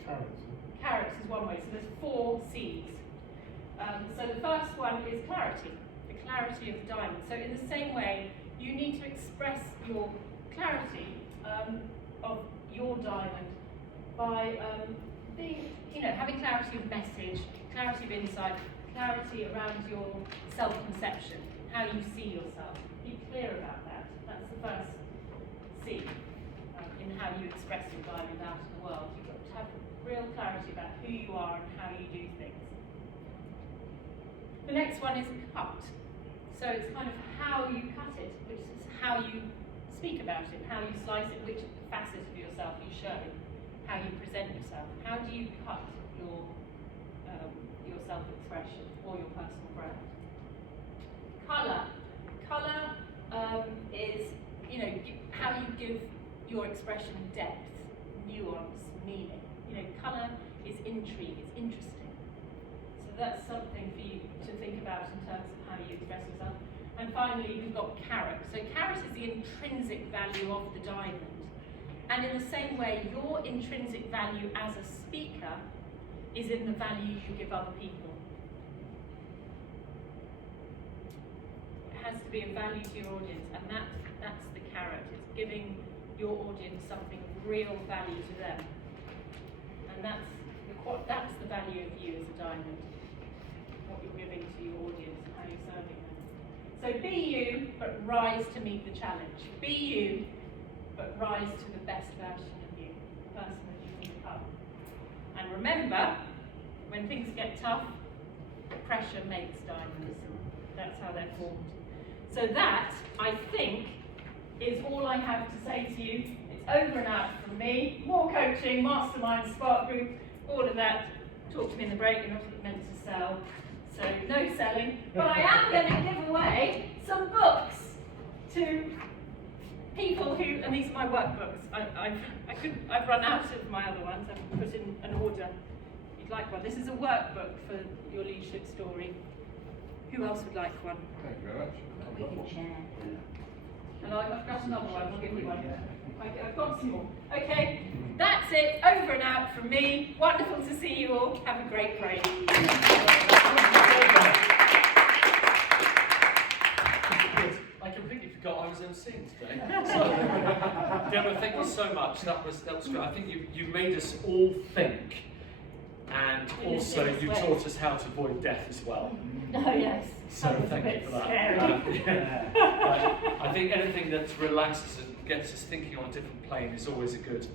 Carrots. Carrots is one way, so there's 4 C's. So the first one is clarity, the clarity of the diamond. So in the same way, you need to express your clarity of your diamond by having clarity of message, clarity of insight, clarity around your self-conception, how you see yourself. Be clear about that. That's the first C in how you express your diamond out in the world. You've got to have real clarity about who you are and how you do things. The next one is cut. So it's kind of how you cut it, which is how you speak about it, how you slice it, which facet of yourself you show, how you present yourself. How do you cut your self-expression or your personal brand? Colour. Colour is, how you give your expression depth, nuance, meaning. Colour is intrigue, it's interesting. So that's something for you to think about in terms of how you express yourself. And finally, we've got carat. So carat is the intrinsic value of the diamond. And in the same way, your intrinsic value as a speaker is in the value you give other people. It has to be a value to your audience, and that's the carat. It's giving your audience something of real value to them. And that's the value of you as a diamond, what you're giving to your audience and how you're serving them. So be you, but rise to meet the challenge. Be you, but rise to the best version of you, the person that you can become. And remember, when things get tough, pressure makes diamonds. That's how they're formed. So that, I think, is all I have to say to you. It's over and out from me. More coaching, mastermind, spark group, all of that. Talk to me in the break. You're not meant to sell, so no selling. But I am going to give away some books to people who, and these are my workbooks. I've run out of my other ones. I've put in an order. If you'd like one, this is a workbook for your leadership story. Who else would like one? Thank you very much. We can share. And I've got another one. I'll give you one. I've got some more. Okay, that's it. Over and out from me. Wonderful to see you all. Have a great break. I completely forgot I was emceeing today. So, Deborah, thank you so much. That was great. I think you made us all think, and also you taught us how to avoid death as well. Oh yes. So thank you for that. I think anything that relaxes and gets us thinking on a different plane is always a good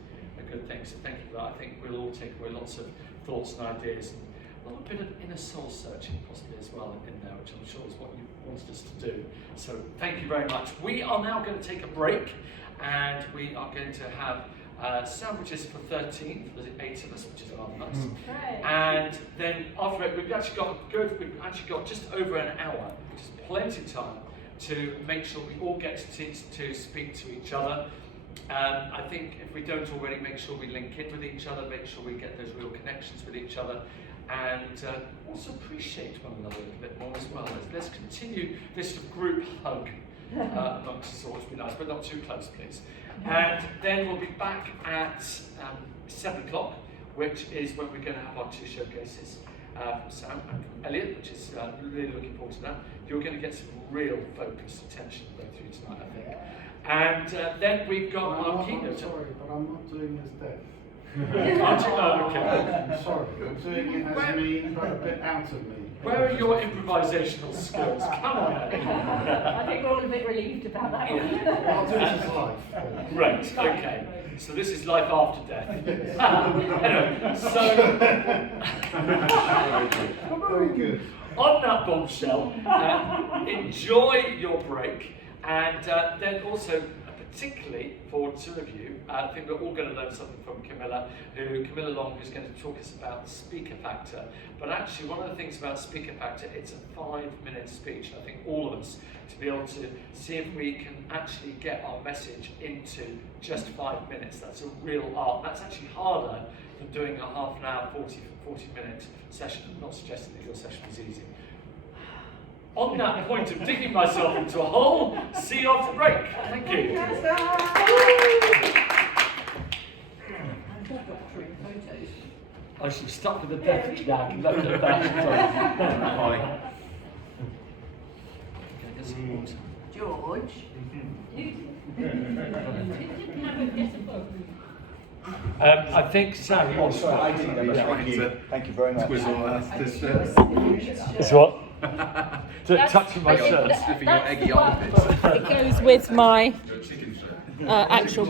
thing. So thank you for that. I think we'll all take away lots of thoughts and ideas, and a little bit of inner soul searching possibly as well in there, which I'm sure is what you wanted us to do. So thank you very much. We are now going to take a break, and we are going to have sandwiches for 13. There's 8 of us, which is rather nice. Great. And then after it, we've actually got just over an hour, which is plenty of time to make sure we all get to speak to each other. I think if we don't already, make sure we link in with each other, make sure we get those real connections with each other, and also appreciate one another a little bit more as well. Let's continue this sort of group hug amongst us all, which would be nice, but not too close, please. And then we'll be back at 7 o'clock, which is when we're going to have our 2 showcases from Sam and from Elliot, which is really looking forward to that. You're going to get some real focused attention both through tonight, I think. And then we've got our keynote. I'm sorry, but I'm not doing as deaf. Aren't you? Oh, okay. I'm sorry, I'm doing it as me, but a bit out of me. Where are your improvisational skills? Come on. I think we're all a bit relieved about that one. I'll do it as life. Great, okay. So this is life after death. Anyway, so Very good. On that bombshell, enjoy your break, and then also, particularly for 2 of you, I think we're all going to learn something from Camilla Long, who's going to talk us about speaker factor. But actually, one of the things about speaker factor, it's a 5-minute speech. I think all of us, to be able to see if we can actually get our message into just 5 minutes. That's a real art. That's actually harder than doing a half an hour, 40-minute session. I'm not suggesting that your session was easy. On that point of digging myself into a hole, see you after break. Thank you. I should have stuck with the death jack and left it at that. George. I think Sam. Oh, sorry, I didn't Thank you very much. It's what? Touching my shirt. It goes with my actual.